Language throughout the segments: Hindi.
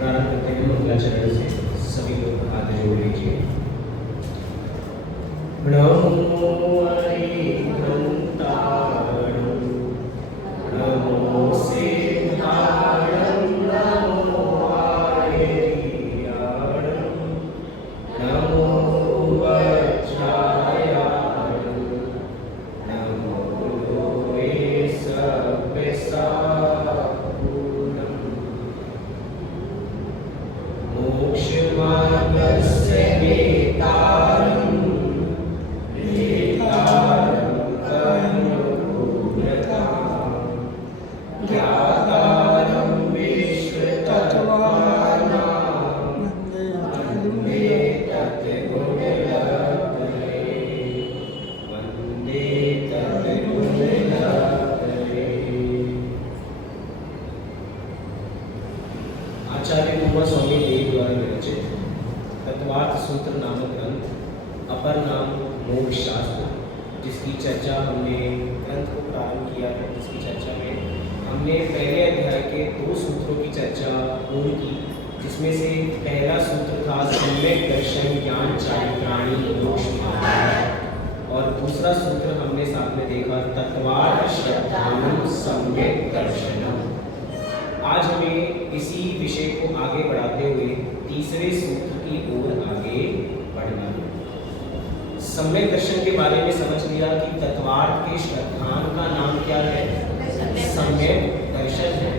प्रारंभ करते हैं मंगलाचरण से। सभी लोग हाथ जोड़ लीजिए। नमो हरिहंताणं, नमो सिद्धाणं, नमो आर्याणं, नमो वज्रायाणं, नमो लोहे सव्यसापूर्णम्। मोक्षमार्गस्य नेतारं, नेतारं कर्मपूर्णतां, ज्ञातारं विश्वतत्त्वानां, वन्दे तद्गुणलहरे, वन्दे तद्गुणलहरे। आचार्य कुमार स्वामी देव द्वारा विरचित तत्वार्थ सूत्र नामक ग्रंथ, अपर नाम मोक्ष शास्त्र, जिसकी चर्चा हमने ग्रंथ को प्रारंभ किया है, जिसकी चर्चा में हमने पहले अध्याय के 2 सूत्रों की चर्चा पूर्ण की, जिसमें से पहला सूत्र था सम्यक दर्शन ज्ञान चारित्राणि मोक्ष मार्ग, और दूसरा सूत्र हमने साथ में देखा तत्वार्थ श्रद्धानं सम्यक दर्शनम। आज हमें इसी विषय को आगे बढ़ाते हुए तीसरे सूत्र की ओर आगे बढ़ना है। सम्यक दर्शन के बारे में समझ लिया कि तत्वार्थ के श्रद्धान का नाम क्या है, सम्यक दर्शन है।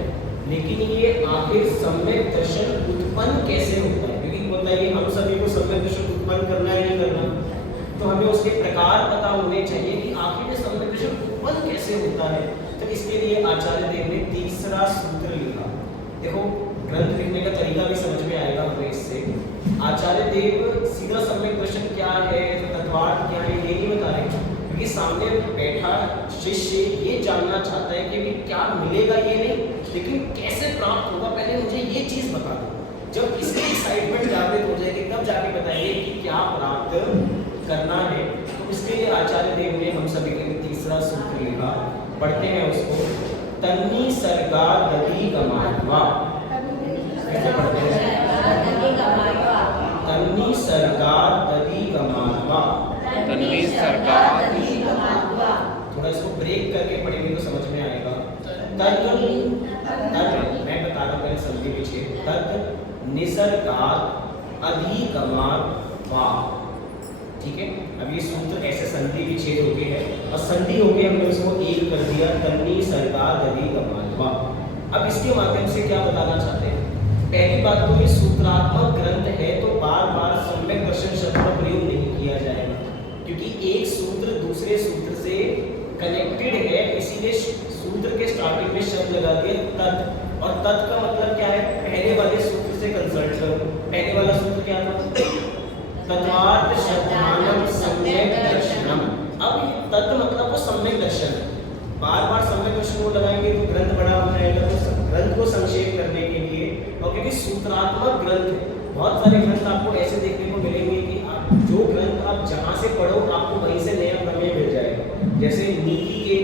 लेकिन ये आखिर सम्यक दर्शन उत्पन्न कैसे होता है, क्योंकि बताइए हम सभी को सम्यक दर्शन उत्पन्न करना है नहीं करना, तो हमें उसके प्रकार पता होने चाहिए कि आखिर ये सम्यक दर्शन उत्पन्न कैसे होता है। तो इसके लिए आचार्य देव ने तीसरा सूत्र लिखा। देखो ग्रंथ लिखने का तरीका भी समझ में आएगा हमें इससे। आचार्य देव सीधा सम्यक दर्शन क्या है, तत्वार्थ क्या है, ये नहीं बता रहे, क्योंकि सामने बैठा शिष्य ये जानना चाहता है कि भी क्या मिलेगा ये नहीं, लेकिन कैसे प्राप्त होगा पहले मुझे ये चीज बता दो। जब इसकी एक्साइटमेंट जागृत हो जाएगी तब जाके बताइए कि क्या प्राप्त करना है। तो इसके लिए आचार्य देव ने हम सभी के लिए तीसरा सूत्र लिखा, पढ़ते हैं उसको। तन्नी सर्गा दधि गमात्वा, कैसे पढ़ते हैं? तन्नी सर्गा दधि गमात्वा, तन्नी सर्गा। थोड़ा इसको ब्रेक करके पढ़ेंगे तो समझ में आएगा। तत् मैं बता रहा हूँ पहले संधि विच्छेद। तत् निसर्गात् अधिगमात् वा, ठीक है। अब ये सूत्र ऐसे संधि विच्छेद हो गए हैं और संधि हो गए हमने उसको एक कर दिया, तन्नी सर्गात् अधिगमात् वा। अब इसके माध्यम से क्या बताना चाहते हैं? पहली बात तो ये सूत्रात्मक ग्रंथ है तो बार बार सम्यक दर्शन शब्द का प्रयोग नहीं किया जाएगा, क्योंकि एक सूत्र दूसरे सूत्र से कनेक्टेड है, इसीलिए सूत्र के स्टार्टिंग में शब्द लगा दिया तत्। और तत् का मतलब क्या है? पहले वाले सूत्र से कंसल्ट करो। पहले वाला सूत्र क्या था? तत्वार्थ श्रद्धानं सम्यक दर्शनम। अब ये तत् मतलब वो सम्यक दर्शन है। बार बार सम्यक दर्शन को लगाएंगे तो ग्रंथ बड़ा हो जाएगा। तो ग्रंथ को संक्षेप करने के लिए, और क्योंकि सूत्रात्मक ग्रंथ है, बहुत सारे ग्रंथ आपको ऐसे देखने को मिलेंगे कि आप जो ग्रंथ आप जहाँ से पढ़ो आपको वहीं से नया प्रमेय मिल जाएगा। जैसे नीति के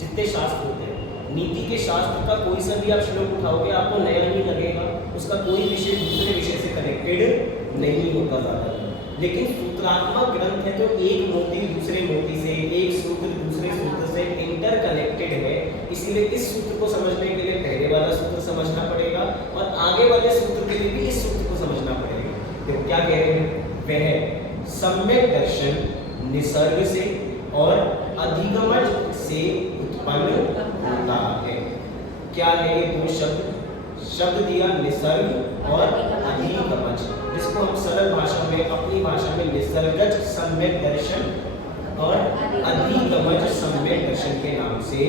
जितने शास्त्र होते हैं, नीति के शास्त्र का कोई सा भी आप श्लोक उठाओगे आपको नया नहीं लगेगा, उसका कोई विषय दूसरे विषय से कनेक्टेड नहीं होता ज़्यादा। लेकिन सूत्रात्मक ग्रंथ है तो एक मोती दूसरे मोती से, एक सूत्र दूसरे सूत्र से इंटरकनेक्टेड है। इसीलिए इस सूत्र को समझने के लिए पहले वाला सूत्र समझना पड़ेगा और आगे वाले सूत्र के लिए भी इस सूत्र को समझना पड़ेगा। देखो क्या कह रहे हैं, वह सम्यक दर्शन निसर्ग से और अधिगमज से उत्पन्न होता है। क्या है ये दो शब्द? शब्द दिया निसर्ग और अधिगमज, जिसको हम सरल भाषा में अपनी भाषा में निसर्गज सम्यक दर्शन और अधिगमज सम्यक दर्शन के नाम से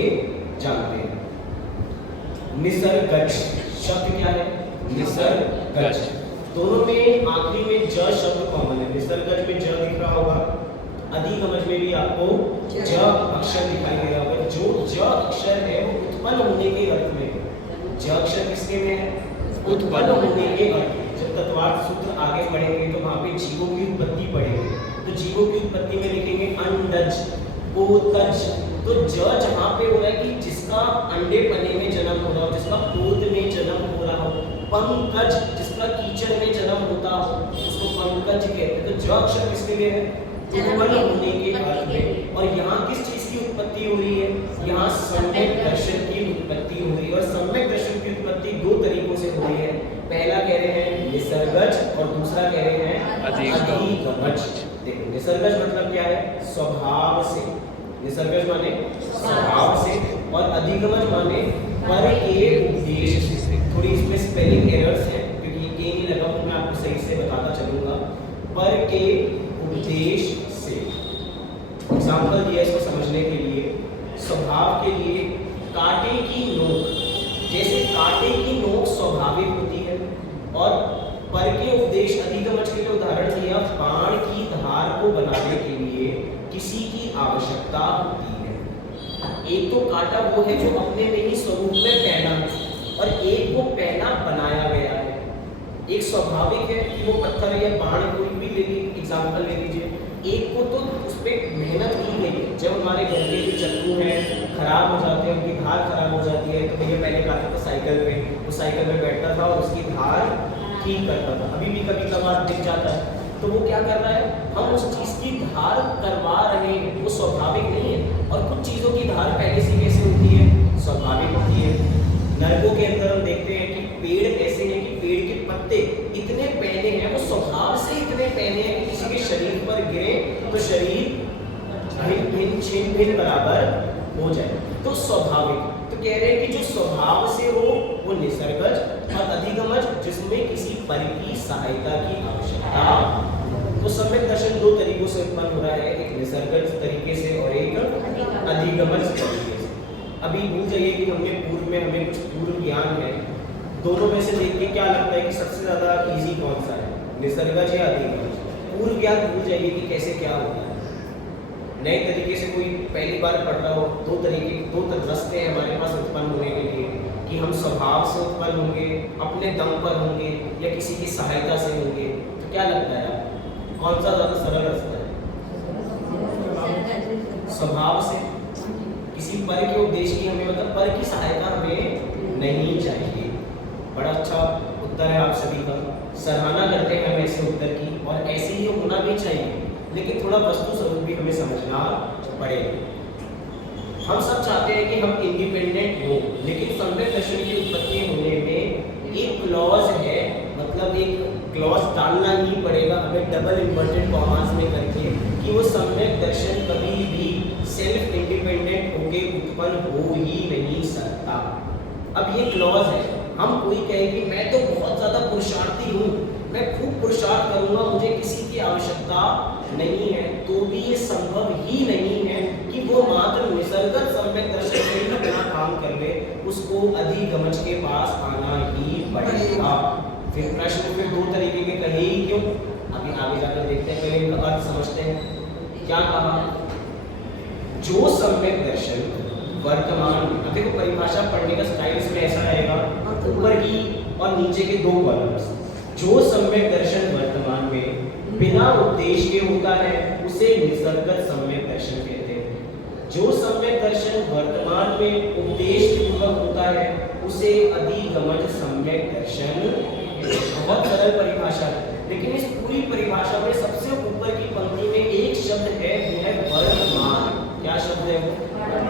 जानते हैं। निसर्गज शब्द क्या है? निसर्गज, दोनों में आखिरी में ज शब्द कॉमन है। निसर्गज में ज दिख रहा होगा, अधिगमज में भी आपको ज अक्षर दिखाई दे रहा होगा। जो ज अक्षर है वो उत्पन्न होने के अर्थ में, ज अक्षर किसके में है? उत्पन्न होने के अर्थ। जब तत्वार्थ सूत्र आगे पढ़ेंगे तो वहां पे जीवों की उत्पत्ति पढ़ेंगे, तो जीवों की उत्पत्ति में लिखेंगे अंडज पोतज। तो ज जहाँ पे हो रहा है कि जिसका अंडे पने में जन्म हो रहा हो, जिसका पोत में जन्म हो रहा हो, पंकज, जिसका कीचड़ में जन्म होता हो उसको पंकज कहते हैं। तो ज अक्षर किसके लिए है? उत्पन्न होने के अर्थ में। और यहाँ किस चीज की उत्पत्ति हो रही है? यहाँ सम्यक दर्शन की उत्पत्ति हो रही है। और सम्यक दर्शन की उत्पत्ति दो तरीकों से हो रही है। पहला कह रहे हैं निसर्गज और दूसरा कह रहे हैं अधिगमज। देखो निसर्गज मतलब क्या है? स्वभाव से। निसर्गज माने स्वभाव से और अधिगमज माने पर के उद्देश्य से। थोड़ी इसमें स्पेलिंग एरर्स हैं क्योंकि ये नहीं लगा, तो मैं आपको सही से बताता चलूंगा। पर के उद्देश्य से एग्जाम्पल दिया इसको समझने के लिए। स्वभाव के लिए कांटे की नोक, जैसे कांटे की नोक स्वाभाविक होती है, और पर के उपदेश अधिगमज के लिए उदाहरण दिया बाण की धार को बनाने के लिए किसी की आवश्यकता होती है। एक तो कांटा वो है जो अपने में ही स्वरूप में पैना है, और एक वो पैना बनाया गया है। एक स्वाभाविक है कि वो पत्थर या बाण कोई भी ले लीजिए, एग्जाम्पल ले लीजिए। एक को तो उस पर मेहनत की गई है। जब हमारे घर के जो चक्कू हैं खराब हो जाते हैं, उनकी धार खराब हो जाती है, तो भैया पहले कहता था साइकिल पे, वो साइकिल पे बैठता था और उसकी धार ठीक करता था। अभी भी कभी कभार दिख जाता है, तो वो क्या कर रहा है? हम उस चीज की धार करवा रहे हैं, वो स्वाभाविक नहीं है। और कुछ चीजों की धार पहले से कैसे होती है? स्वाभाविक होती है। नरकों के अंदर हम देखते हैं कि पेड़ ऐसे हैं कि पेड़ के पत्ते इतने पहने हैं, वो स्वभाव से इतने पहने हैं कि किसी के शरीर पर गिरे तो शरीर भिन्न छिन्न भिन्न बराबर हो जाए, तो स्वाभाविक। तो कह रहे हैं कि जो स्वभाव से हो वो निसर्गज, और अधिगमज जिसमें किसी पर की सहायता की आवश्यकता। तो सम्यक दर्शन दो तरीकों से उत्पन्न हो रहा है, एक निसर्गज तरीके से और एक अधिगमज तरीके से। अभी भूल जाइए कि हमने पूर्व में हमें कुछ पूर्व ज्ञान है, दोनों में से देख के क्या लगता है कि सबसे ज्यादा इजी कौन सा है, निसर्गज या अधिगमज? पूर्व ज्ञान भूल जाइए कि कैसे क्या होता है। नए तरीके से कोई पहली बार पढ़ रहा हो, दो रास्ते हैं हमारे पास उत्पन्न होने के लिए, कि हम स्वभाव से उत्पन्न होंगे, अपने दम पर होंगे, या किसी की सहायता से होंगे। तो क्या लगता है आपको कौन सा ज्यादा सरल रास्ता है? स्वभाव से। किसी पर के उद्देश्य की हमें, मतलब पर की सहायता हमें नहीं चाहिए। बड़ा अच्छा उत्तर है आप सभी का, सराहना करते हैं हम ऐसे उत्तर की, और ऐसे ही होना भी चाहिए। लेकिन थोड़ा वस्तु स्वरूप भी हमें समझना पड़ेगा। हम सब चाहते हैं कि हम इंडिपेंडेंट हो, लेकिन सम्यक दर्शन की उत्पत्ति होने में एक क्लॉज है, मतलब एक क्लॉज डालना ही पड़ेगा हमें डबल इन्वर्टेड कॉमास में करके, कि वो सम्यक दर्शन कभी भी सेल्फ इंडिपेंडेंट होके उत्पन्न हो ही नहीं सकता। अब ये क्लॉज है, हम कोई कहे कि मैं तो बहुत ज्यादा पुरुषार्थी हूँ, मैं खूब पुरुषार्थ करूंगा, मुझे किसी की आवश्यकता नहीं है, तो भी ये संभव ही नहीं है कि वो मात्र निसर्गत सम्यक दर्शन से ही अपना काम कर ले, उसको अधिगमज के पास आना ही पड़ेगा। फिर प्रश्न फिर दो तरीके के कहे ही क्यों, अभी आगे जाकर देखते हैं, पहले इनका अर्थ समझते हैं। क्या कहा? जो सम्यक दर्शन वर्तमान में, देखो परिभाषा पढ़ने का स्टाइल इसमें ऐसा रहेगा, ऊपर की और नीचे के दो कॉलम्स। जो सम्यक दर्शन वर्तमान में बिना उद्देश्य के होता है उसे निसर्गत सम्यक दर्शन कहते हैं। जो सम्यक दर्शन वर्तमान में उद्देश्य पूर्वक होता है उसे अधिगमज सम्यक दर्शन। बहुत सरल परिभाषा है, लेकिन इस पूरी परिभाषा में सबसे ऊपर की पंक्ति में एक शब्द है, वो है वर्तमान। क्या शब्द है?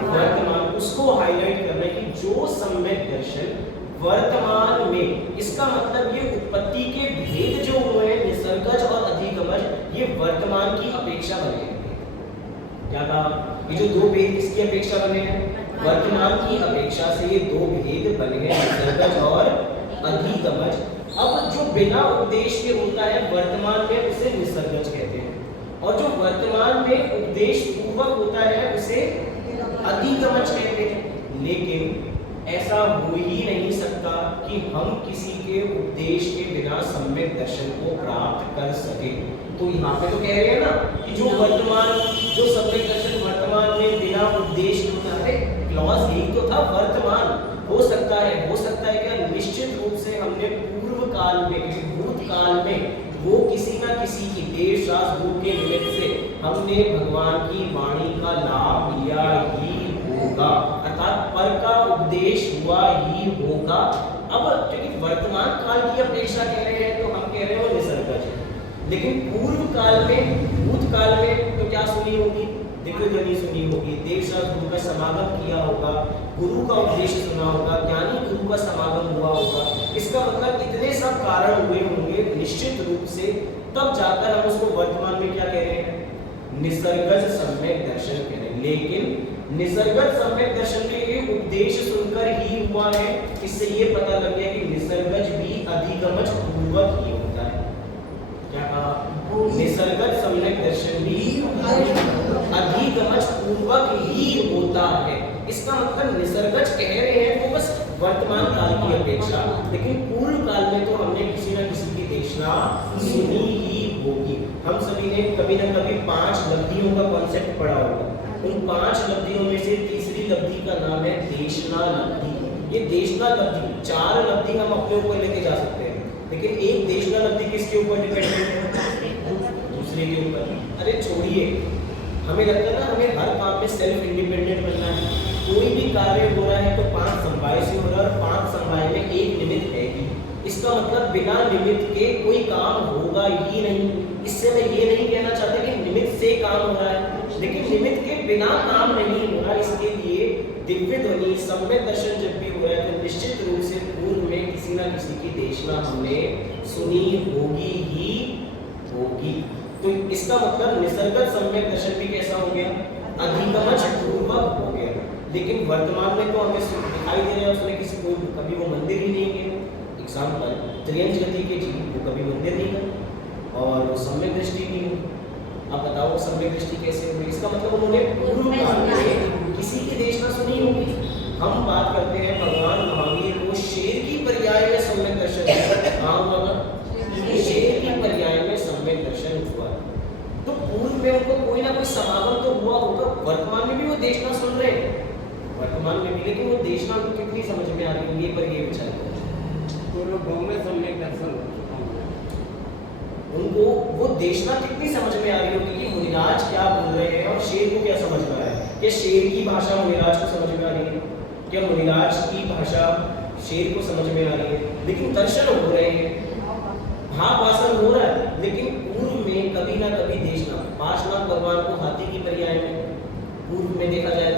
वर्तमान। उसको हाईलाइट करना है कि जो सम्यक दर्शन वर्तमान में, इसका मतलब ये उत्पत्ति के भेद जो हुए हैं निसर्गज और अधिगमज, ये वर्तमान की अपेक्षा बने हैं। क्या कहा? ये जो दो भेद किसकी अपेक्षा बने हैं? वर्तमान की अपेक्षा से ये दो भेद बने हैं, निसर्गज और अधिगमज। अब जो बिना उपदेश के होता है वर्तमान में उसे निसर्गज कहते हैं, और जो वर्तमान में उपदेश पूर्वक होता है उसे अधिगमज कहते हैं। लेकिन ऐसा हो ही नहीं सकता कि हम किसी के उपदेश के बिना सम्यक दर्शन को प्राप्त कर सके। तो यहाँ पे तो कह रहे हैं ना कि जो वर्तमान, जो सम्यक दर्शन वर्तमान में बिना उपदेश होता है, क्लॉज यही तो था, वर्तमान। हो सकता है क्या? निश्चित रूप से हमने पूर्व काल में, भूतकाल में वो किसी ना किसी की देश शास्त्र के निमित्त से हमने भगवान की वाणी का लाभ लिया ही होगा, अर्थात पर का उपदेश हुआ ही होगा। अब क्योंकि वर्तमान काल लेकिन पूर्व काल में, भूतकाल में तो क्या सुनी होगी? दिव्य ध्वनि सुनी होगी, देव शास्त्र गुरु का समागम किया होगा, गुरु का उपदेश सुना होगा, ज्ञानी गुरु का समागम हुआ होगा। इसका मतलब इतने सब कारण हुए होंगे निश्चित रूप से, तब जाकर हम उसको वर्तमान में क्या कह रहे हैं? निसर्गज सम्यक दर्शन कह रहे हैं। लेकिन निसर्गज सम्यक दर्शन के लिए उपदेश सुनकर ही हुआ है, इससे ये पता लग गया कि निसर्गज भी अधिगमज पूर्वक ही होता है। क्या कहा? निसर्गज सम्यक दर्शन भी अधिगमज पूर्वक ही होता है। इसका मतलब निसर्गज कह रहे हैं वो बस वर्तमान काल की अपेक्षा, लेकिन पूर्व काल में तो हमने किसी न किसी की देशना सुनी ही होगी। हम सभी ने कभी न कभी 5 लब्धियों का कॉन्सेप्ट पढ़ा होगा। उन 5 लब्धियों में से तीसरी लब्धि का नाम है देशना लब्धि। ये देशना लब्धि, 4 लब्धि हम अपने ऊपर लेके जा सकते हैं, लेकिन एक देशना लब्धि किसके ऊपर डिपेंडेंट है? दूसरे के ऊपर। अरे छोड़िए, हमें लगता है ना हमें हर काम में सेल्फ इंडिपेंडेंट बनना है। कोई भी कार्य हो रहा है तो 5 समवाय से हो रहा है, और 5 समवाय में एक निमित्त है ही। इसका मतलब बिना निमित्त के कोई काम होगा ही नहीं। इससे मैं ये नहीं कहना चाहता कि निमित्त से काम हो रहा है, लेकिन निमित्त के बिना काम नहीं हो रहा। इसके लिए दिव्य ध्वनि सम्यक दर्शन जब भी हो रहा है तो निश्चित रूप से पूर्व में किसी न किसी की देशना हमने सुनी होगी ही होगी। तो इसका मतलब निसर्गत सम्यक दर्शन भी कैसा हो गया? अधिगमज पूर्वक हो गया। लेकिन वर्तमान में तो हमें दिखाई दे रहा है उसने किसी को कभी वो मंदिर ही नहीं गए। एग्जाम्पल, त्रियंज गति के जी वो कभी मंदिर नहीं गए और वो सम्यक दृष्टि भी हुई। अब बताओ सम्यक दृष्टि कैसे हुई? इसका मतलब उन्होंने पूर्व काल में किसी की देशना सुनी होगी। हम बात करते हैं भगवान महावीर को शेर की पर्याय में सम्यक दर्शन कहाँ हुआ? शेर की पर्याय में सम्यक दर्शन हुआ। तो पूर्व में उनको कोई ना कोई समागम तो हुआ होगा। वर्तमान में भी वो देशना सुन रहे हैं, वर्तमान में भी, लेकिन वो देशना उनको कितनी समझ में आ रही है ये पर ये विचार करें। सम्यक दर्शन उनको वो देशना कितनी समझ में आ रही होगी कि मुनिराज क्या बोल रहे हैं और शेर को क्या समझ में आ रहा है? क्या शेर की भाषा मुनिराज को समझ में आ रही है? क्या मुनिराज की भाषा शेर को समझ में आ रही है? लेकिन दर्शन हो रहे हैं, भावासन हो रहा है, लेकिन पूर्व में कभी ना कभी देशना। 5 लाख भगवान को हाथी की पर्याय में पूर्व में देखा जाए,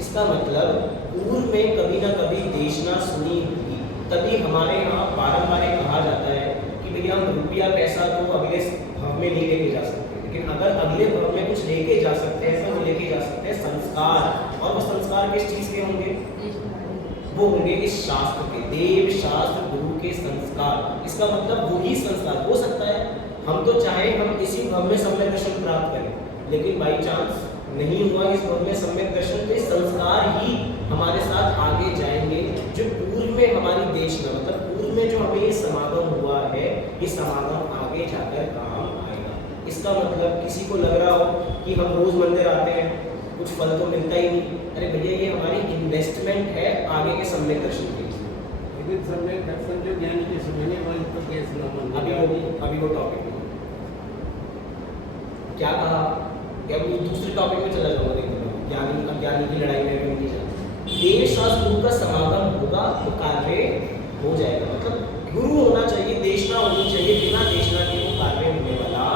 इसका मतलब पूर्व में कभी ना कभी देशना सुनी होगी। तभी हमारे यहाँ बारंबार कहा जाता है कि भैया हम रुपया पैसा तो अगले भाव में नहीं लेके जा सकते, लेकिन अगर अगले भाव में कुछ लेके जा सकते हैं तो वो लेके जा सकते हैं संस्कार। और वो संस्कार किस चीज के होंगे? वो होंगे इस शास्त्र के, देव शास्त्र गुरु के संस्कार। इसका मतलब वही संस्कार हो सकता है हम तो चाहे हम इसी भव में सम्यक दर्शन प्राप्त करें, लेकिन बाई चांस नहीं हुआ इस भव में सम्यक दर्शन, तो संस्कार ही हमारे साथ आगे जाएंगे। जो पूर्व में हमारी देशना, मतलब पूर्व में जो हमें ये समागम हुआ है, ये समागम आगे जाकर काम आएगा। इसका मतलब किसी को लग रहा हो कि हम रोज मंदिर आते हैं, कुछ फल तो मिलता ही नहीं। अरे भैया ये हमारी इन्वेस्टमेंट है आगे के सम्यक दर्शन के लिए। लेकिन सम्यक दर्शन जो ज्ञान के सुनने वाले तो कैसे अभी वो टॉपिक क्या कहा? क्या वो दूसरे टॉपिक में चला जाऊंगा? ज्ञानी की लड़ाई में भी नहीं जाना। देव शास्त्र गुरु का समागम होगा तो कार्य हो जाएगा। मतलब गुरु होना चाहिए, देशना होनी चाहिए, बिना देशना के वो कार्य होने वाला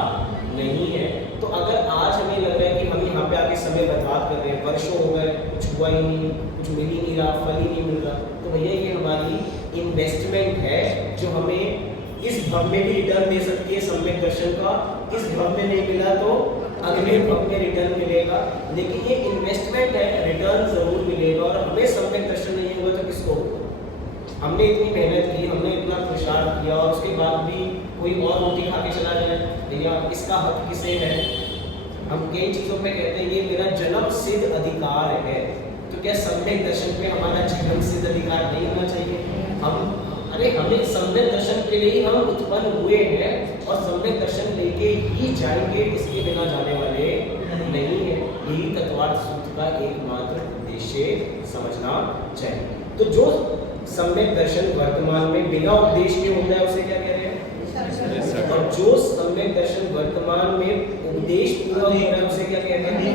नहीं है। तो अगर आज हमें लग रहा है कि हम यहाँ पे आके समय बर्बाद कर रहे हैं, वर्षों हो गए, कुछ हुआ ही नहीं, कुछ मिल ही नहीं रहा, फल ही नहीं मिल रहा, तो भैया ये हमारी इन्वेस्टमेंट है जो हमें इस भव में भी रिटर्न दे सकती है सम्यक दर्शन का। इस भव में नहीं मिला तो अगले भव में रिटर्न मिलेगा, लेकिन ये इन्वेस्टमेंट है, रिटर्न जरूर मिलेगा। और हमें सम्यक दर्शन नहीं हुआ तो किसको? हमने इतनी मेहनत की, हमने इतना प्रसार किया और उसके बाद भी कोई और रोटी खा के चला जाए, भैया इसका हक किसे है? हम कई चीज़ों में कहते हैं ये मेरा जन्म सिद्ध अधिकार है, तो क्या सम्यक दर्शन पे हमारा जन्म सिद्ध अधिकार नहीं होना चाहिए? हमें सम्यक दर्शन के लिए ही हम उत्पन्न हुए हैं और सम्यक दर्शन लेके ही जाएंगे, इसके बिना जाने वाले नहीं है। यही तत्वार्थ सूत्र का एकमात्र उद्देश्य समझना चाहिए। तो जो सम्यक दर्शन वर्तमान में बिना उपदेश के होता है उसे क्या कह रहे हैं? और जो सम्यक दर्शन वर्तमान में उपदेश पूरा हो रहा है उसे क्या कहते हैं?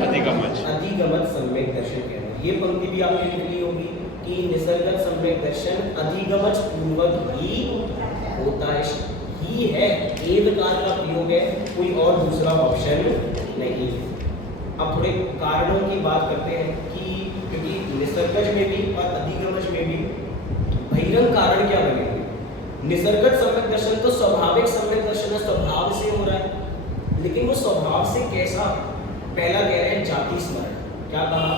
अधिगमन सम्यक दर्शन कहते हैं। ये पंक्ति भी आपने लिख ली होगी कि निसर्गत सम्यक दर्शन अधिगमच पूर्वक ही होता है, ही ही है, एवकार का प्रयोग है, कोई और दूसरा ऑप्शन नहीं है। अब थोड़े कारणों की बात करते हैं कि क्योंकि निसर्गज में भी और अधिगमज में भी बहिरंग कारण क्या बने? निसर्गज सम्यक दर्शन तो स्वाभाविक सम्यक दर्शन है, स्वभाव से हो रहा है, लेकिन वो स्वभाव से कैसा? पहला कह रहे हैं जाति स्मरण। क्या कहा?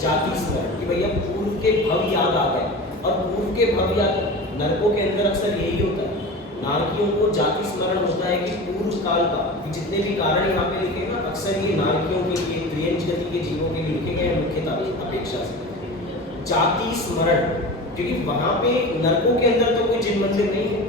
जाति स्मरण, कि भैया पूर्व के भव याद आ गए, और पूर्व के भव याद नरकों के अंदर अक्सर यही होता है, नारकियों को जाति स्मरण होता है कि पूर्व काल का जितने भी कारण यहाँ पे लिखे ना, अक्सर ये नारकियों के लिए, त्रियंज गति के जीवों के लिए लिखे गए हैं मुख्यतः अपेक्षा से। जाति स्मरण, क्योंकि वहाँ पे नरकों के अंदर तो कोई जिन मंदिर नहीं है,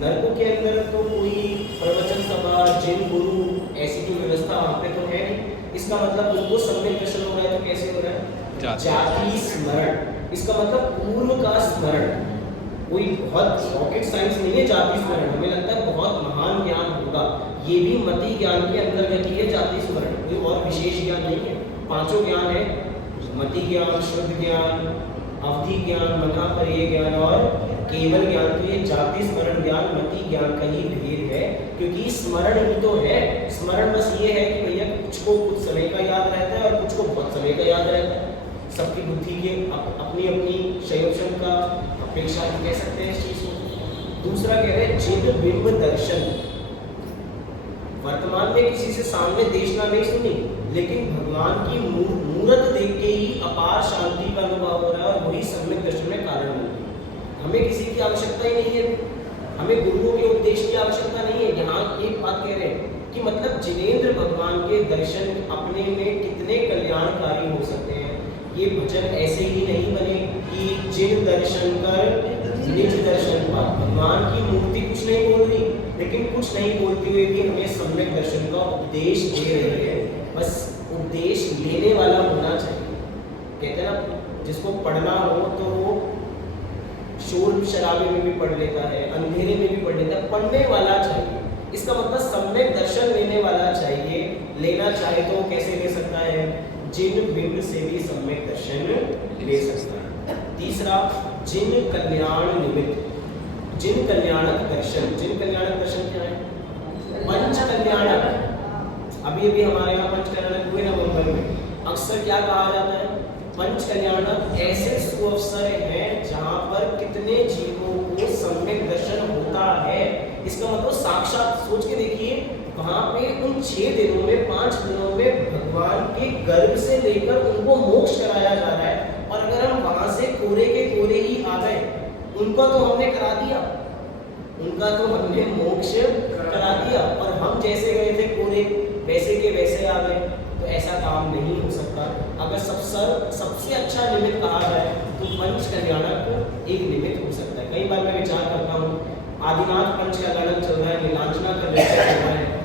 नरकों के अंदर तो कोई प्रवचन सभा, जिन गुरु, ऐसी कोई व्यवस्था वहाँ पे तो है नहीं। इसका मतलब उनको सम्यक दर्शन हो रहा है, तो कैसे हो रहा है? जाति स्मरण। इसका मतलब पूर्व का स्मरण। कोई बहुत रॉकेट साइंस नहीं है जाति स्मरण, हमें लगता है बहुत महान ज्ञान होगा, ये भी मति ज्ञान के अंतर्गत ही है जाति स्मरण, कोई और विशेष ज्ञान नहीं है। पांचों ज्ञान है, मति ज्ञान, शुद्ध ज्ञान, अवधि ज्ञान, मनापरेय ज्ञान और केवल ज्ञान। तो ये जाति स्मरण ज्ञान मति ज्ञान का ही भेद है, क्योंकि स्मरण ही तो है। स्मरण बस ये है कि भैया कुछ को कुछ समय का याद रहता है और कुछ को बहुत समय का याद रहता है। सबकी बुद्धि के अपनी अपनी शैव क्षमता, अपेक्षा कह सकते हैं इस चीज को। दूसरा कह रहे हैं चिद बिंब दर्शन। वर्तमान में किसी से सामने देखना नहीं सुनी, लेकिन भगवान की मूर्त देख के ही अपार शांति का अनुभव हो रहा है, और वही सम्यक दर्शन में कारण बनती है। हमें किसी की आवश्यकता ही नहीं है, हमें गुरुओं के उपदेश की आवश्यकता नहीं है। यहाँ एक बात कह रहे हैं कि मतलब जिनेंद्र भगवान के दर्शन अपने में कितने कल्याणकारी हो सकते हैं। ये भजन ऐसे ही नहीं बने कि जिन दर्शन कर निज दर्शन पा। भगवान की मूर्ति कुछ नहीं बोल रही, लेकिन कुछ नहीं बोलते हुए भी हमें सम्यक दर्शन का उपदेश दे रही है। बस उपदेश लेने वाला होना चाहिए। कहते हैं ना, जिसको पढ़ना हो तो वो शोर शराबे में भी पढ़ लेता है, अंधेरे में भी पढ़ लेता है, पढ़ने वाला चाहिए। इसका मतलब सम्यक दर्शन लेने वाला चाहिए। लेना चाहे तो कैसे ले सकता है? जिन बिंब से भी सम्यक दर्शन ले सकता है। तीसरा, जिन कल्याण निमित्त, जिन कल्याणक दर्शन। जिन कल्याणक दर्शन क्या है? पंच कल्याणक। अभी अभी हमारे यहाँ पंच कल्याणक हुए ना मुंबई में। अक्सर क्या कहा जाता है? पंच कल्याणक ऐसे सुअवसर हैं जहाँ पर कितने जीवों को सम्यक दर्शन होता है। इसका मतलब साक्षात सोच के देखिए, वहाँ पे उन 6 दिनों में, 5 दिनों में भगवान के गर्भ से लेकर उनको मोक्ष कराया जा रहा है। और अगर हम वहाँ से कोरे के कोरे ही आ गए, उनका तो हमने करा दिया, उनका तो हमने मोक्ष करा दिया, और हम जैसे गए थे कोरे वैसे के वैसे आ गए, तो ऐसा काम नहीं हो सकता। अगर सबसे अच्छा निमित्त कहा जाए तो पंच कल्याणक एक निमित्त हो सकता है। कई बार मैं विचार करता हूँ, आदिनाथ पंच कल्याणक चल रहा है, नीलांजना का नृत्य चल रहा है।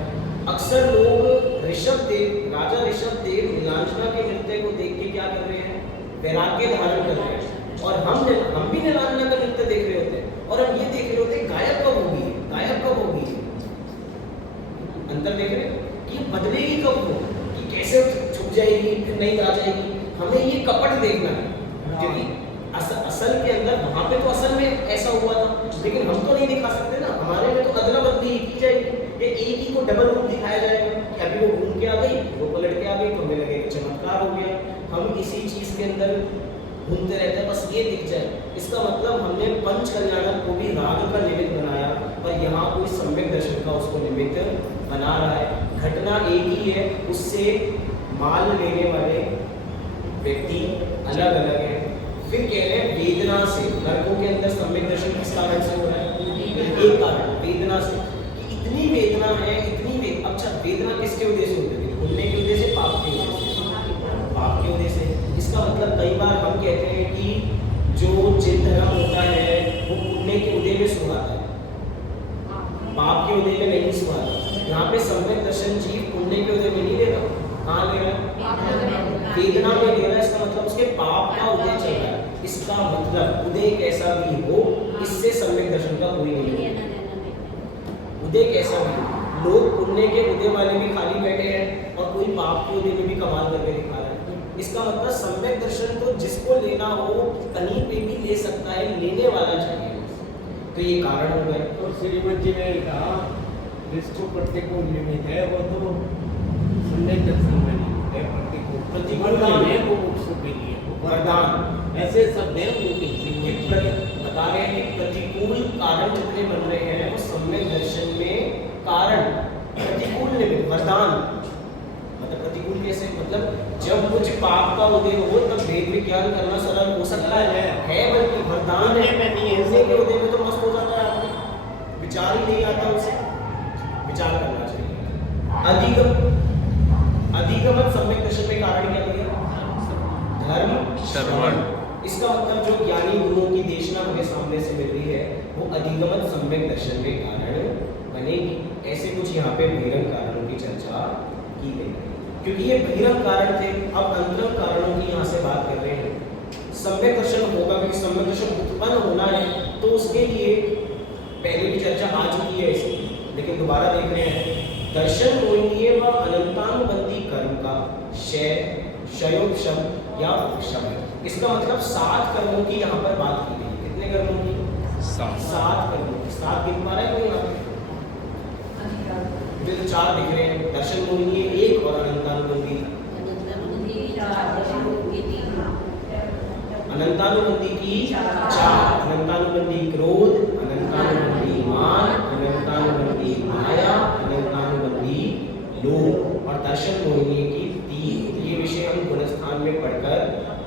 अक्सर लोग ऋषभदेव, राजा ऋषभदेव नीलांजना के नृत्य को देख के क्या कर रहे हैं? वैराग्य धारण कर रहे हैं। और हम भी नीलांजना का नृत्य देख रहे होते हैं, और हम ये देख रहे होते हैं गायब कब होगी, गायब कब होगी। अंतर देख रहे हैं कि बदलेगी कब वो, कि कैसे छुप जाएगी फिर नहीं आ जाएगी। हमें ये कपट देखना है, क्योंकि असल के अंदर वहाँ पे तो असल में ऐसा हुआ था, लेकिन हम तो नहीं दिखा सकते ना। हमारे में तो अदला बदली की जाएगी, ये एक ही को डबल रूप दिखाया जाएगा कि अभी वो घूम के आ गई, वो पलट के आ गई, तो हमें लगेगा चमत्कार हो गया। हम इसी चीज के अंदर घूमते रहते हैं, बस ये दिख जाए। इसका मतलब हमने पंच कल्याणक को भी राग का निमित्त बनाया, और यहाँ कोई सम्यक दर्शन का उसको निमित्त बना रहा है। घटना एक ही है, उससे माल लेने वाले व्यक्ति अलग अलग है। फिर कह रहे हैं वेदना से। नरकों के अंदर सम्यक दर्शन किस कारण से हो रहा है? एक कारण वेदना से, कि इतनी वेदना है, अच्छा वेदना किसके उद्देश्य होती है? पुण्य के उद्देश्य, पाप के उद्देश्य? पाप के उद्देश्य। इसका मतलब कई बार हम कहते हैं कि जो जिन धर्म होता है वो पुण्य के उदय में सुहाता है, पाप के उदय में नहीं सुहाता। यहाँ पे सम्यक दर्शन जीव पुण्य के उदय में नहीं ले रहा, कहाँ ले रहा है? वेदना में ले रहा है। इसका मतलब उसके पाप का उदय चल रहा है। इसका मतलब उदय कैसा भी हो, इससे सम्यक दर्शन का कोई नहीं है। उदय कैसा भी हो, लोग पुण्य के उदय वाले भी खाली बैठे हैं, और कोई पाप के उदय में भी कमाल करके दिखा रहा है। इसका मतलब सम्यक दर्शन तो जिसको लेना हो कहीं पे भी ले सकता है, लेने वाला चाहिए। तो ये कारण हो गए। और श्रीमती जी ने कहा जिसको प्रतिकूल निमित्त है वो तो सम्यक दर्शन में नहीं है, प्रतिकूल प्रतिकूल वरदान नहीं है वो मुक्ति के लिए वरदान। ऐसे शब्द हैं उनके श्रीमती जी के। बता रहे हैं कि प्रतिकूल कारण जितने बन रहे हैं वो सम्यक दर्शन में कारण प्रतिकूल निमित्त वरदान। मतलब प्रतिकूल कैसे, मतलब जब कुछ पाप का उदय हो तब वेद विज्ञान करना सरल हो सकता है बल्कि वरदान है। ऐसे के उदय में तो मस्त हो जाता है आदमी, विचार ही नहीं आता उसे, विचार करना चाहिए। अधिगमन सम्यक दर्शन में कारण क्या दिया? धर्म श्रवण। इसका मतलब जो ज्ञानी गुरुओं की देशना हमें सामने से मिल रही है वो अधिगमन सम्यक दर्शन में कारण बनेगी। ऐसे कुछ यहाँ पे बहिरंग कारणों की चर्चा की गई है, क्योंकि ये बहिरंग कारण थे। अब अंतरंग कारणों की यहाँ से बात कर रहे हैं। सम्यक दर्शन होगा, क्योंकि सम्यक दर्शन उत्पन्न होना है तो उसके लिए पहले भी चर्चा आ चुकी है इसकी, लेकिन दोबारा देख रहे हैं। दर्शन मोहिनीय व अनंतानुबंधी कर्म का क्षयोपशम या उपशम। इसका मतलब 7 कर्मों की यहाँ पर बात की गई। कितने कर्मों की? 7 कर्मों की। 7 गिन पा रहे हैं कोई यहाँ पे? मुझे तो 4 दिख रहे हैं। दर्शन मोहिनीय 1 और अनंतानुबंधी अनंतानुबंधी की 4। अनंतानुबंधी क्रोध, अनंतानुबंधी मान, अनंतानुबंधी माया, अनंतानुबंधी लोभ और दर्शन मोहिनी की 3। ये विषय हम गुणस्थान में पढ़कर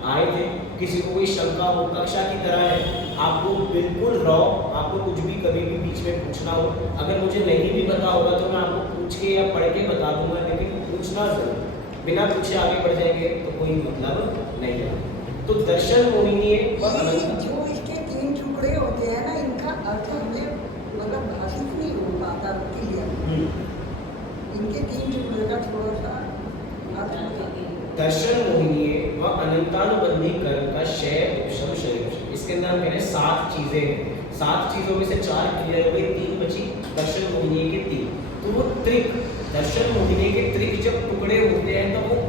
आए थे। किसी को कोई शंका हो, कक्षा की तरह है, आपको बिल्कुल रॉ, आपको कुछ भी कभी भी बीच में पूछना हो, अगर मुझे नहीं भी पता होगा तो मैं आपको पूछ के या पढ़ के बता दूंगा, लेकिन पूछना जरूर। बिना पूछे आगे बढ़ जाएंगे तो कोई मतलब नहीं है। तो दर्शन मोहिनी जो इसके 3 टुकड़े होते हैं ना, इनका अर्थ हमें मतलब भाषित नहीं हो पाता क्लियर। इनके 3 टुकड़े का थोड़ा सा अर्थ बताइए। दर्शन मोहिनी व अनंतानुबंधी कर्म का क्षय उपशम क्षय। इसके अंदर हम कह रहे हैं 7 चीजें हैं। 7 चीजों में से 4 क्लियर हो गई, 3 बची। दर्शन मोहिनी के 3। तो वो त्रिक, दर्शन मोहिनी के त्रिक जब टुकड़े होते हैं तो वो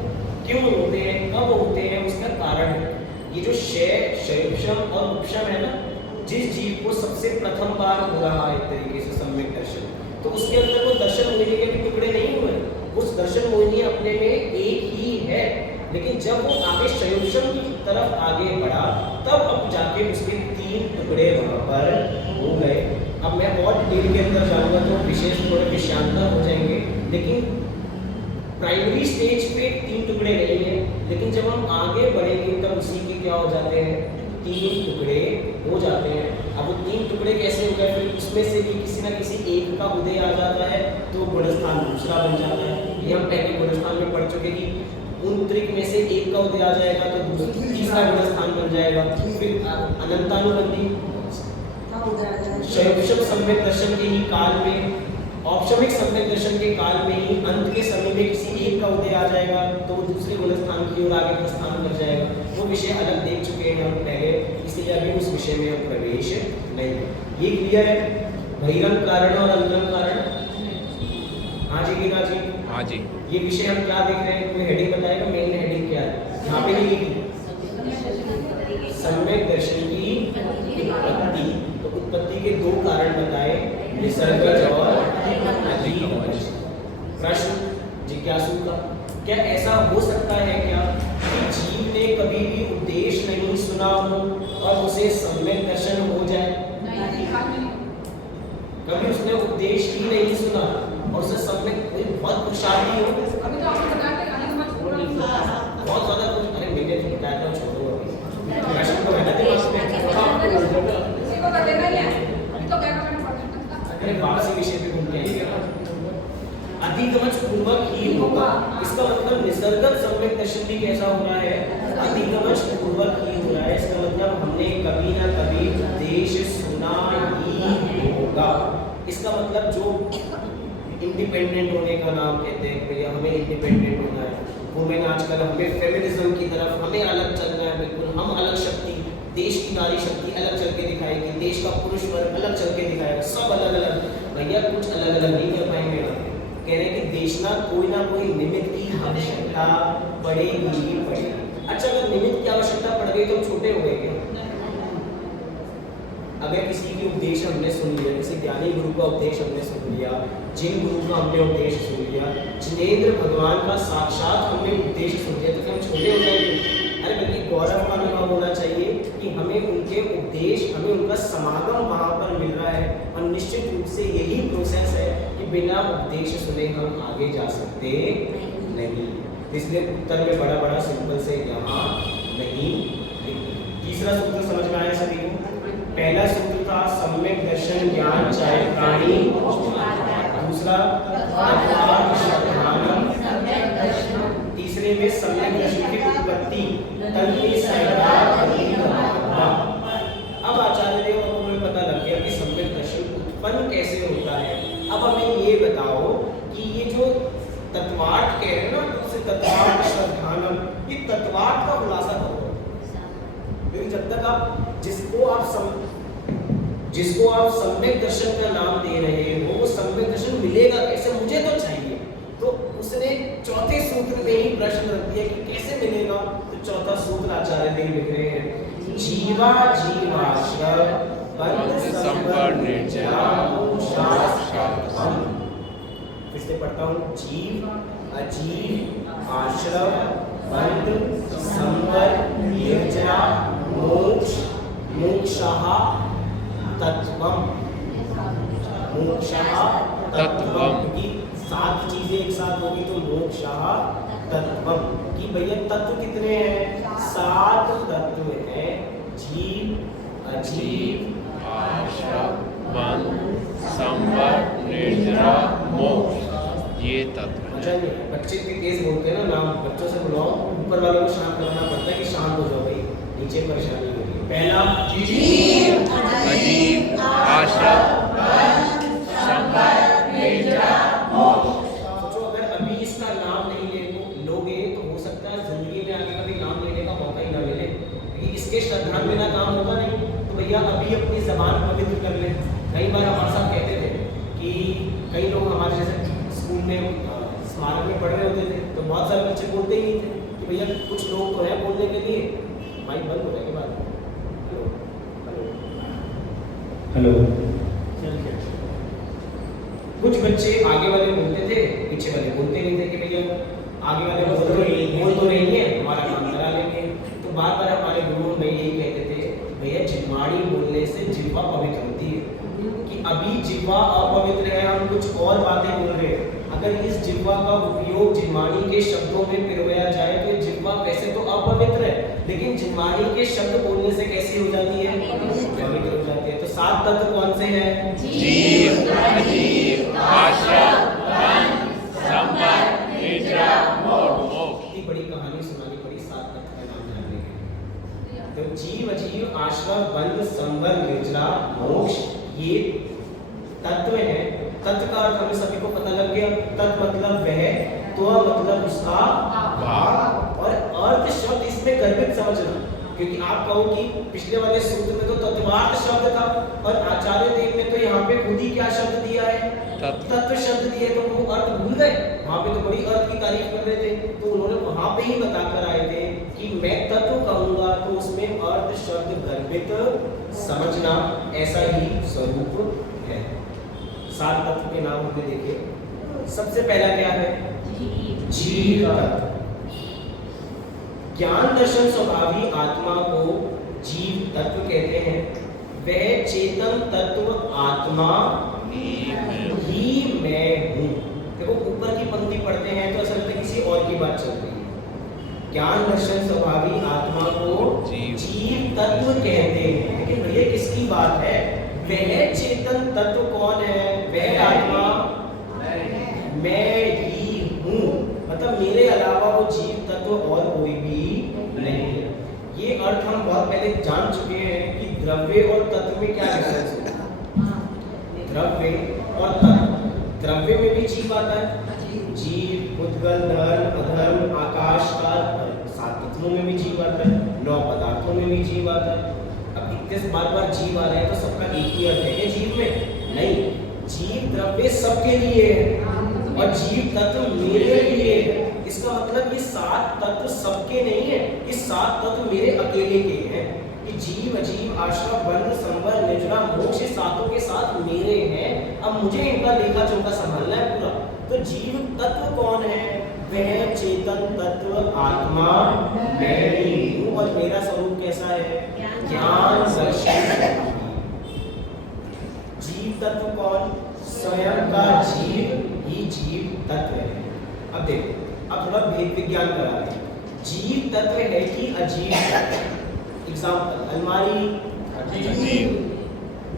क्यों होते हैं, कब होते हैं, उसका कारण है। ये जो क्षयोपशम और उपशम है ना, जिस जीव को सबसे प्रथम बार हो रहा है एक तरीके से सम्यक दर्शन, तो उसके अंदर वो दर्शन मोहिनी के भी टुकड़े नहीं हुए। उस दर्शन मोहिनी अपने में एक ही है, लेकिन जब वो आगे क्षयोपशम की तरफ आगे बढ़ा तब अब जाके उसके 3 टुकड़े वहां पर हो गए। अब मैं और डिटेल के अंदर जाऊंगा तो विशेष थोड़े विषयांतर हो जाएंगे, लेकिन प्राइमरी स्टेज पे 3 टुकड़े नहीं है, लेकिन जब हम आगे बढ़ेंगे तब उसी के क्या हो जाते हैं, 3 टुकड़े हो जाते हैं। अब वो 3 टुकड़े कैसे हो गए, फिर उसमें से भी किसी ना किसी एक का उदय आ जाता है तो गुणस्थान दूसरा बन जाता है। ये हम पहले गुणस्थान में पढ़ चुके कि उन त्रिक में से एक का उदय आ जाएगा तो तीसरा गुणस्थान बन जाएगा। फिर अनंतानुबंधी क्षयोपशम सम्यक दर्शन के ही काल में, औपशमिक सम्यक दर्शन के काल में ही अंत के समय में किसी एक का उदय आ जाएगा तो वो दूसरे गुणस्थान की ओर आगे प्रस्थान कर जाएगा। वो विषय अलग देख चुके हैं हम पहले, इसलिए अभी उस विषय में हम प्रवेश नहीं। ये क्लियर है? बहिरंग कारण और अंतरंग कारण। हाँ जी गिरा जी। हाँ जी। ये विषय हम क्या देख रहे हैं, कोई हेडिंग बताएगा? मेन हेडिंग क्या है यहाँ पे लिखी? सम्यक दर्शन की उत्पत्ति। तो उत्पत्ति के 2 कारण बताए, निसर्गज और अधिगमज। प्रश्न जिज्ञासु का, क्या ऐसा हो सकता है क्या कि जीव ने कभी भी उपदेश नहीं सुना हो और उसे सम्यक दर्शन हो जाए? कभी उसने उपदेश ही नहीं सुना और उसे सम्यक, बहुत खुशहाली हो, बहुत ज्यादा कुछ। अरे मैंने तो बताया था, छोड़ो अभी प्रश्न को बैठा अरे वापसी विषय पे घूमते हैं। अधिगमज पूर्वक ही होगा, इसका मतलब निसर्गत सम्यक दर्शन भी कैसा हो रहा है, अधिगमज पूर्वक ही हो रहा है। इसका मतलब हमने कभी ना कभी उपदेश सुना ही होगा। इसका मतलब जो इंडिपेंडेंट होने का नाम कहते हैं, भैया हमें इंडिपेंडेंट होना है, वुमेन आजकल हमें फेमिनिज्म की तरफ, हमें अलग चलना है, बिल्कुल हम अलग शक्ति, देश की नारी शक्ति अलग चल के दिखाएगी, देश का पुरुष वर्ग अलग चल के दिखाएगा, सब अलग अलग। भैया कुछ अलग अलग नहीं कर पाएंगे। कह रहे हैं कि देशना कोई ना कोई निमित्त की आवश्यकता पड़ेगी ही पड़ेगी। अच्छा, अगर निमित्त की आवश्यकता पड़ गई तो छोटे हो गए क्या? अगर किसी भी उपदेश हमने सुन लिया, जैसे ज्ञानी गुरु का उपदेश हमने सुन लिया, जिन गुरु का हमने उपदेश सुन लिया, जिनेंद्र भगवान का साक्षात हमने उपदेश सुन लिया, तो क्या हम छोटे हो जाएंगे? अरे बल्कि गौरव का अनुभव होना चाहिए कि हमें उनके उपदेश, हमें उनका समागम वहाँ पर मिल रहा है, और निश्चित रूप से यही प्रोसेस है कि बिना उपदेश सुने हम आगे जा सकते नहीं। इसलिए उत्तर में बड़ा बड़ा सिंपल से यहाँ नहीं। तीसरा सूत्र समझ में आया सभी को? पहला सूत्र था सम्यक दर्शन ज्ञान चाहे प्राणी, दूसरा तीसरे में सम्यक दर्शन की उत्पत्ति अब आचार्य देव को हमें पता लग गया कि सम्यक दर्शन उत्पन्न कैसे होता है। अब हमें ये बताओ कि ये जो तत्वार्थ कह रहे हैं ना, उसे तत्वार्थ श्रद्धानम, ये तत्वार्थ का खुलासा करो। क्योंकि जब तक आप जिसको आप सम्यक दर्शन का नाम दे रहे हो, वो सम्यक दर्शन मिलेगा कैसे, मुझे तो चाहिए। तो उसने चौथे सूत्र में ही प्रश्न रख दिया कि कैसे मिलेगा। तो चौथा सूत्र आचार्य देव लिख रहे हैं, जीवा जीवाश्रय बंध संवर निर्जरा मोक्षाश्रय। फिर से पढ़ता हूँ, जीव अजीव आश्रय बंध संवर निर्जरा मोक्ष मोक्षः तत्वम, मोक्षः तत्वम। क्योंकि 7 चीजें एक साथ होगी तो मोक्षः तत्वम। कि भैया तत्व कितने हैं? 7 तत्व हैं, जीव अजीव आश्रय बंध संवर निर्जरा मोक्ष, ये तत्व। अच्छा, बच्चे के तेज बोलते हैं ना, नाम बच्चों से बुलाओ, ऊपर वालों को शांत करना पड़ता है कि शांत हो जाओ भाई, नीचे परेशानी हो रही है। पहला जीव अजीव आश्रय बंध संवर निर्जरा मोक्ष। सोचो अगर अभी इसका नाम नहीं लोगे तो हो सकता है जिंदगी में आगे कभी नाम लेने का मौका ही ना मिले, क्योंकि इसके श्रद्धान में ना काम होगा नहीं। तो भैया अभी अपनी जबान पवित्र कर ले। कई बार हमारे साथ कहते थे कि कई लोग हमारे जैसे स्कूल में स्मारक में पढ़ रहे होते थे, तो बहुत सारे बच्चे बोलते ही नहीं थे कि भैया कुछ लोग तो हैं बोलने के लिए, माइक बंद होने के बाद हेलो कुछ बच्चे आगे वाले बोलते थे, पीछे वाले बोलते नहीं थे कि भैया आगे वाले बोल तो रही है, हमारा काम करा लेंगे। तो बार बार हमारे गुरु में यही कहते थे, भैया जिह्वाणी बोलने से जिह्वा पवित्र होती है, कि अभी जिह्वा अपवित्र है, हम कुछ और बातें बोल रहे हैं। अगर इस जिह्वा का उपयोग जिह्वाणी के शब्दों में पिरोया जाए तो जिह्वा वैसे तो अपवित्र है, लेकिन जिह्वाणी के शब्द बोलने से कैसी हो जाती है? पवित्र हो जाती है। तो 7 तत्व कौन से हैं? जीव अजीव आश्रय बंध संवर निर्जरा मोक्ष। इतनी बड़ी कहानी सुनानी पड़ी 7 तत्व का नाम जानने के लिए। तो जीव अजीव आश्रय बंध संवर निर्जरा मोक्ष, ये तत्व है। तत्व का अर्थ हमें सभी को पता लग गया। तत्व मतलब वह, तो मतलब उसका भाग, और अर्थ शब्द इसमें गर्भित समझना, क्योंकि आप कहो कि पिछले वाले सूत्र में तो तत्वार्थ शब्द था, और आचार्य देव ने तो यहाँ पे खुद ही क्या शब्द दिया है? तत्व शब्द दिए, तो वो अर्थ भूल गए। वहाँ पे तो बड़ी अर्थ की तारीफ कर रहे थे, तो उन्होंने वहाँ पे ही बताकर आए थे कि मैं तत्व कहूँगा तो उसमें अर्थ शब्द गर्भित समझना, ऐसा ही स्वरूप है। 7 तत्व के नाम होते देखिए। सबसे पहला क्या है? जीव तत्व। ज्ञान दर्शन स्वभावी आत्मा को जीव तत्व कहते हैं। वह चेतन तत्व आत्मा ही मैं हूँ। देखो ऊपर की पंक्ति पढ़ते हैं तो असल में किसी और की बात चल रही है। ज्ञान दर्शन स्वभावी आत्मा को जीव तत्व कहते हैं, लेकिन भैया किसकी बात है? वह चेतन तत्व कौन है? वह आत्मा मैं ही हूँ, मतलब मेरे अलावा वो जीव तत्व और कोई भी नहीं है। ये अर्थ हम बहुत पहले जान चुके हैं कि द्रव्य और तत्व में क्या डिफरेंस है। द्रव्य और तत्व, द्रव्य में भी जीव आता है, जीव उद्गल धर्म अधर्म आकाश का 7 तत्वों में भी जीव आता है, 9 पदार्थों में भी जीव आता है। अब इतने बार जीव आ रहे हैं तो सबका एक ही अर्थ है क्या जीव में? नहीं, जीव द्रव्य सबके लिए है और जीव तत्व मेरे लिए है। इसका मतलब ये 7 तत्व सबके नहीं है, ये 7 तत्व मेरे अकेले के हैं। कि जीव अजीव आश्रम बंध संवर निर्जरा मोक्ष, ये सातों के साथ मेरे हैं। अब मुझे इनका लेखा जोखा संभालना है पूरा। तो जीव तत्व कौन है? वह चेतन तत्व आत्मा मैं ही हूँ। और मेरा स्वरूप कैसा है? ज्ञान दर्शन। जीव तत्व कौन? स्वयं का जीव ही जीव तत्व है। अब देखो, अब थोड़ा भेद विज्ञान करा रहे हैं। जीव तत्व है कि अजीव? एग्जाम्पल, अलमारी अजीब,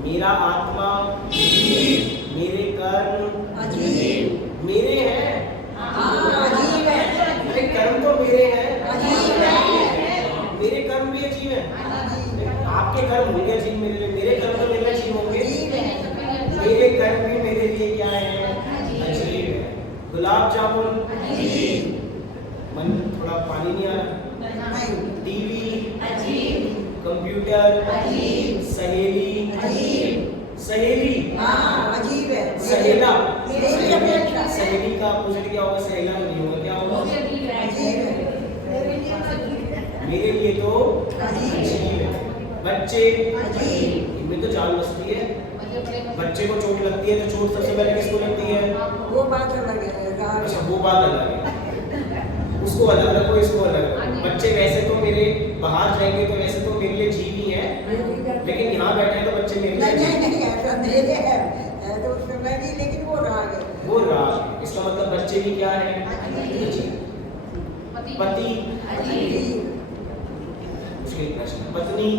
मेरा आत्मा अजीब, मेरे कर्म अजीब, मेरे हैं। अजीब है, मेरे कर्म तो मेरे हैं, अजीब है, मेरे कर्म भी अजीब हैं। आपके कर्म होंगे अजीब मेरे लिए, मेरे कर्म तो मेरे लिए अजीब होंगे। अजीब है, मेरे कर्म भी मेरे लिए क्या है? अजीब है। गुलाब जामुन अजीब, मन थोड़ा पानी नहीं आ रहा। नहीं, टीवी अजीब, कंप्यूटर अजीब, सहेली अजीब, सहेली हाँ अजीब है, सहेला मेरी अपेक्षा सहेली का अपोजिट क्या होगा? सहेला नहीं होगा, क्या होगा? अजीब है, मेरे लिए तो अजीब। अजीब है। बच्चे अजीब, इनमें तो जान बसती है। बच्चे को चोट लगती है तो चोट सबसे पहले किसको लगती है? वो बात अलग है, अच्छा, वो बात अलग है, उसको अलग रखो, इसको अलग रखो। बच्चे वैसे तो मेरे बाहर जाएंगे तो वैसे तो मेरे लिए जीव ही है, लेकिन यहाँ बैठे हैं तो बच्चे मेरे लिए नहीं जीव नहीं ऐसा मेरे है तो उसमें मैं नहीं, लेकिन वो राग है, वो राग। इसका मतलब बच्चे भी क्या है? अजीब, पति अजीब, मुश्किल प्रश्न। पत्नी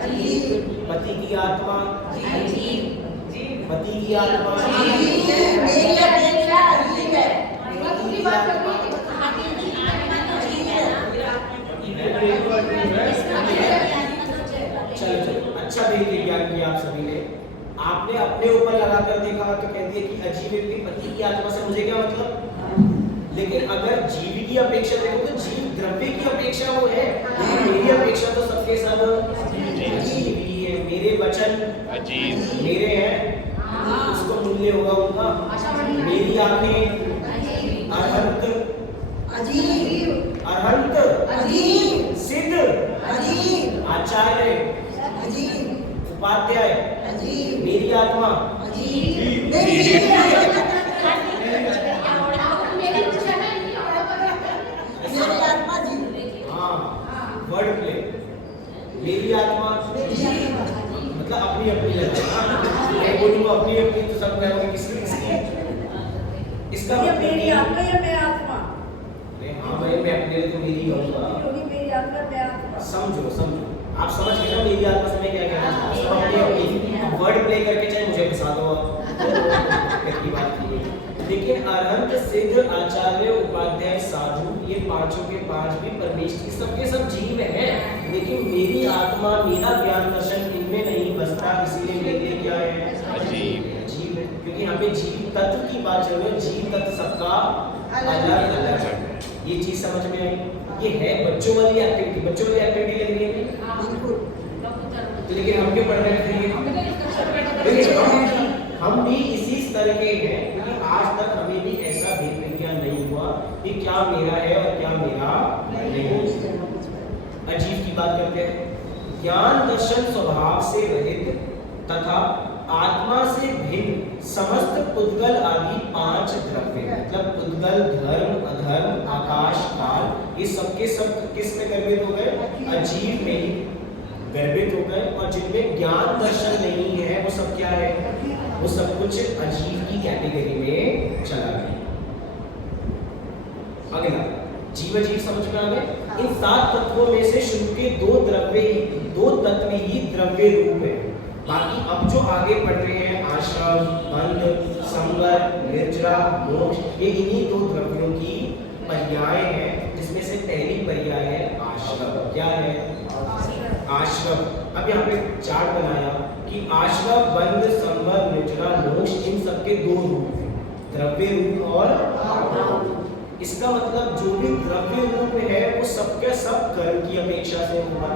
अजीब, पति की आत्मा अजीब, पति की आत्मा अजीब है, मेरी अपेक्षा अजीब है, चलो चलो, अच्छा भेद विज्ञान किया आप सभी ने। आपने अपने ऊपर लगाकर देखा तो कहती है कि अजीब व्यक्ति पति की आत्मा से मुझे क्या मतलब। लेकिन अगर जीव की अपेक्षा देखो तो जीव द्रव्य की अपेक्षा वो है, लेकिन मेरी अपेक्षा तो सबके सब अजीब ही है। मेरे वचन अजीब, मेरे हैं, उसको मूल्य होगा उनका। मेरी आंखें अरहंत अजीब, अरहंत अजीब, सिद्ध अजीब, आचार्य अजीब, उपाध्याय। अजीब, मेरी आत्मा अजीब, मेरी आत्मा जी, हाँ, वर्ड प्ले। मेरी आत्मा मतलब अपनी अपनी लगे। मैं बोलूँगा अपनी अपनी तो सब कहोगे किसकी किसकी। इसका मतलब मेरी कि- आत्मा या मैं आत्मा? अरे हाँ भाई, मैं अपने लिए तो मेरी ही कहूँगा। क्योंकि मेरी आत्मा मैं आत्मा। समझो समझो, आप समझ गए ना मेरी आत्मा से मैं क्या कहना चाहता हूँ। सब अपनी अपनी वर्ड प्ले करके चाहे मुझे फंसा दो आप, की बात की है। लेकिन अरहंत सिद्ध आचार्य उपाध्याय साधु ये पांचों के पांच भी परमेश्वर सबके सब जीव हैं, लेकिन मेरी आत्मा मेरा ज्ञान दर्शन इनमें नहीं बसता, इसीलिए मेरे लिए क्या है? अजीब, जीव है। क्योंकि यहाँ पे जीव तत्व की बात चल रही है, जीव तत्व सबका अलग अलग है। ये चीज समझ में आई? ये है बच्चों वाली एक्टिविटी, बच्चों वाली एक्टिविटी लग रही है। बिल्कुल, तो लेकिन हम क्यों पढ़ रहे थे? हम भी इसी स्तर के हैं, क्योंकि आज तक हमें भी ऐसा भेद विज्ञान नहीं हुआ कि क्या मेरा है और क्या मेरा नहीं। अजीब की बात करते हैं। ज्ञान दर्शन स्वभाव से रहित तथा आत्मा से भिन्न समस्त पुद्गल आदि पांच द्रव्य, मतलब पुद्गल धर्म अधर्म आकाश काल, ये सबके सब किस में गर्भित हो गए? अजीब में ही गर्भित हो गए। और जिनमें ज्ञान दर्शन नहीं है वो सब क्या है? वो सब कुछ अजीब की कैटेगरी में चला गया। अगला जीव अजीब समझ में आ गए। इन सात तत्वों में से शुरू के दो तत्व ही द्रव्य रूप है। बाकी अब जो आगे बढ़ रहे हैं आश्रम बंध संवर निर्जरा मोक्ष, ये इन्हीं दो द्रव्यों की पर्याय है, जिसमें से पहली पर्याय है आश्रम। क्या है? आश्रम। अब यहाँ पे चार्ट बनाया कि आश्रम बंध संवर निर्जरा मोक्ष इन सबके दो रूप हैं, द्रव्य रूप और। इसका मतलब जो भी द्रव्य रूप है वो सबके सब कर्म की अपेक्षा से होगा।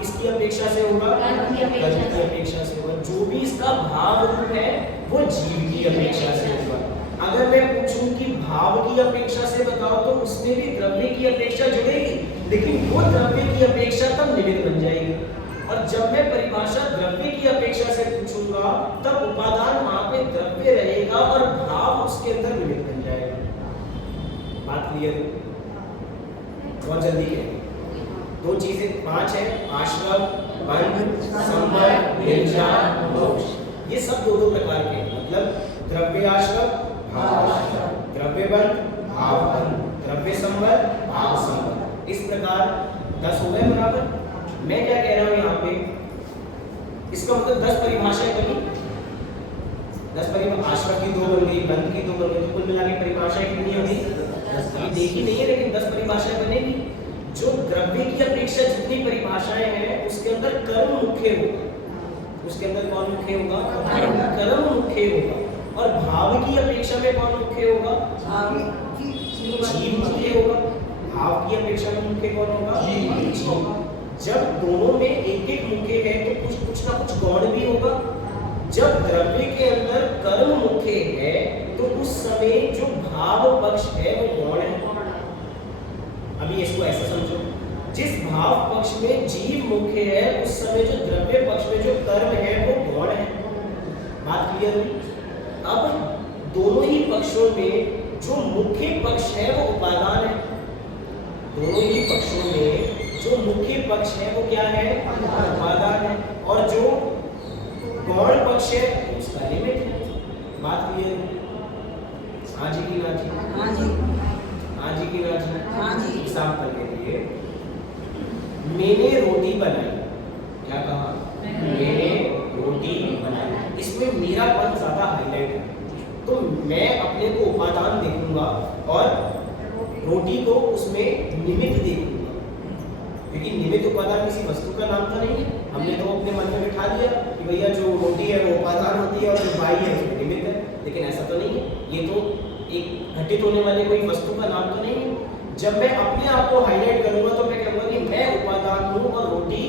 किसकी अपेक्षा से होगा? कर्म की अपेक्षा से होगा। जो भी इसका भाव रूप है वो जीव की अपेक्षा से होगा। अगर मैं पूछूं कि भाव की अपेक्षा से बताओ तो उसमें भी द्रव्य की अपेक्षा जुड़ेगी, लेकिन वो द्रव्य की अपेक्षा तब निमित्त बन जाएगी। और जब मैं परिभाषा द्रव्य की अपेक्षा से पूछूंगा तब उपादान वहां पे द्रव्य रहेगा और भाव उसके अंदर विविध बन जाएगा। बात क्लियर? बहुत जल्दी करेंगे। दो चीजें 5 है, आश्रव, बंध, संबंध, निर्जार, मोक्ष। ये सब दो प्रकार के हैं। मतलब द्रव्य आश्रव, भाव आश्रव, द्रव्य बंध, भाव बंध, द्रव्य संबंध, भाव संबंध। इस प्रकार 10 हो गए बराबर। मैं क्या कह रहा हूं यहाँ पे, इसका मतलब 10 परिभाषाएं बनी। 10 परिभाषा, आश्रव की 2 बन गई, बंध की 2 बन गई, तो कुल मिला के परिभाषाएं कितनी होगी? 10। ये देखी नहीं है लेकिन 10 परिभाषाएं बनेगी। जो द्रव्य की अपेक्षा जितनी परिभाषाएं हैं उसके अंदर कर्म मुख्य होगा। उसके अंदर कौन मुख्य होगा? कर्म मुख्य होगा। और भाव की अपेक्षा में कौन मुख्य होगा? जीव मुख्य होगा। भाव की अपेक्षा में मुख्य कौन होगा? जीव। जब दोनों में एक एक मुख्य है तो कुछ ना कुछ गौण भी होगा। जब द्रव्य के अंदर कर्म मुख्य है तो उस समय जो भाव पक्ष है वो गौण है। अभी इसको ऐसा समझो, जिस भाव पक्ष में जीव मुख्य है उस समय जो द्रव्य पक्ष में जो कर्म है वो गौण है। बात क्लियर हुई? अब दोनों ही पक्षों में जो मुख्य पक्ष है वो उपादान है। दोनों ही पक्षों में जो मुख्य पक्ष है वो क्या है? उपादान है। और जो गौण पक्ष है उसका लिमिट है। बात क्लियर है? हाँ जी की ना जी? हाँ जी। हाँ जी की ना जी? हाँ जी। एग्जाम्पल के लिए, मैंने रोटी बनाई। क्या कहा? मैंने रोटी बनाई। इसमें मेरा पद ज्यादा हाईलाइट है, तो मैं अपने को उपादान देखूंगा और रोटी को उसमें निमित्त देखूंगा, क्योंकि निमित्त उपादान किसी वस्तु का नाम तो नहीं है। हमने तो अपने मन में बिठा दिया कि भैया जो रोटी है वो उपादान होती है और जो बाई है वो निमित्त है, लेकिन ऐसा तो नहीं है। ये तो एक घटित होने वाले कोई वस्तु का नाम तो नहीं है। जब मैं अपने आप को हाईलाइट करूंगा तो मैं कहूंगा कि मैं उपादान हूँ और रोटी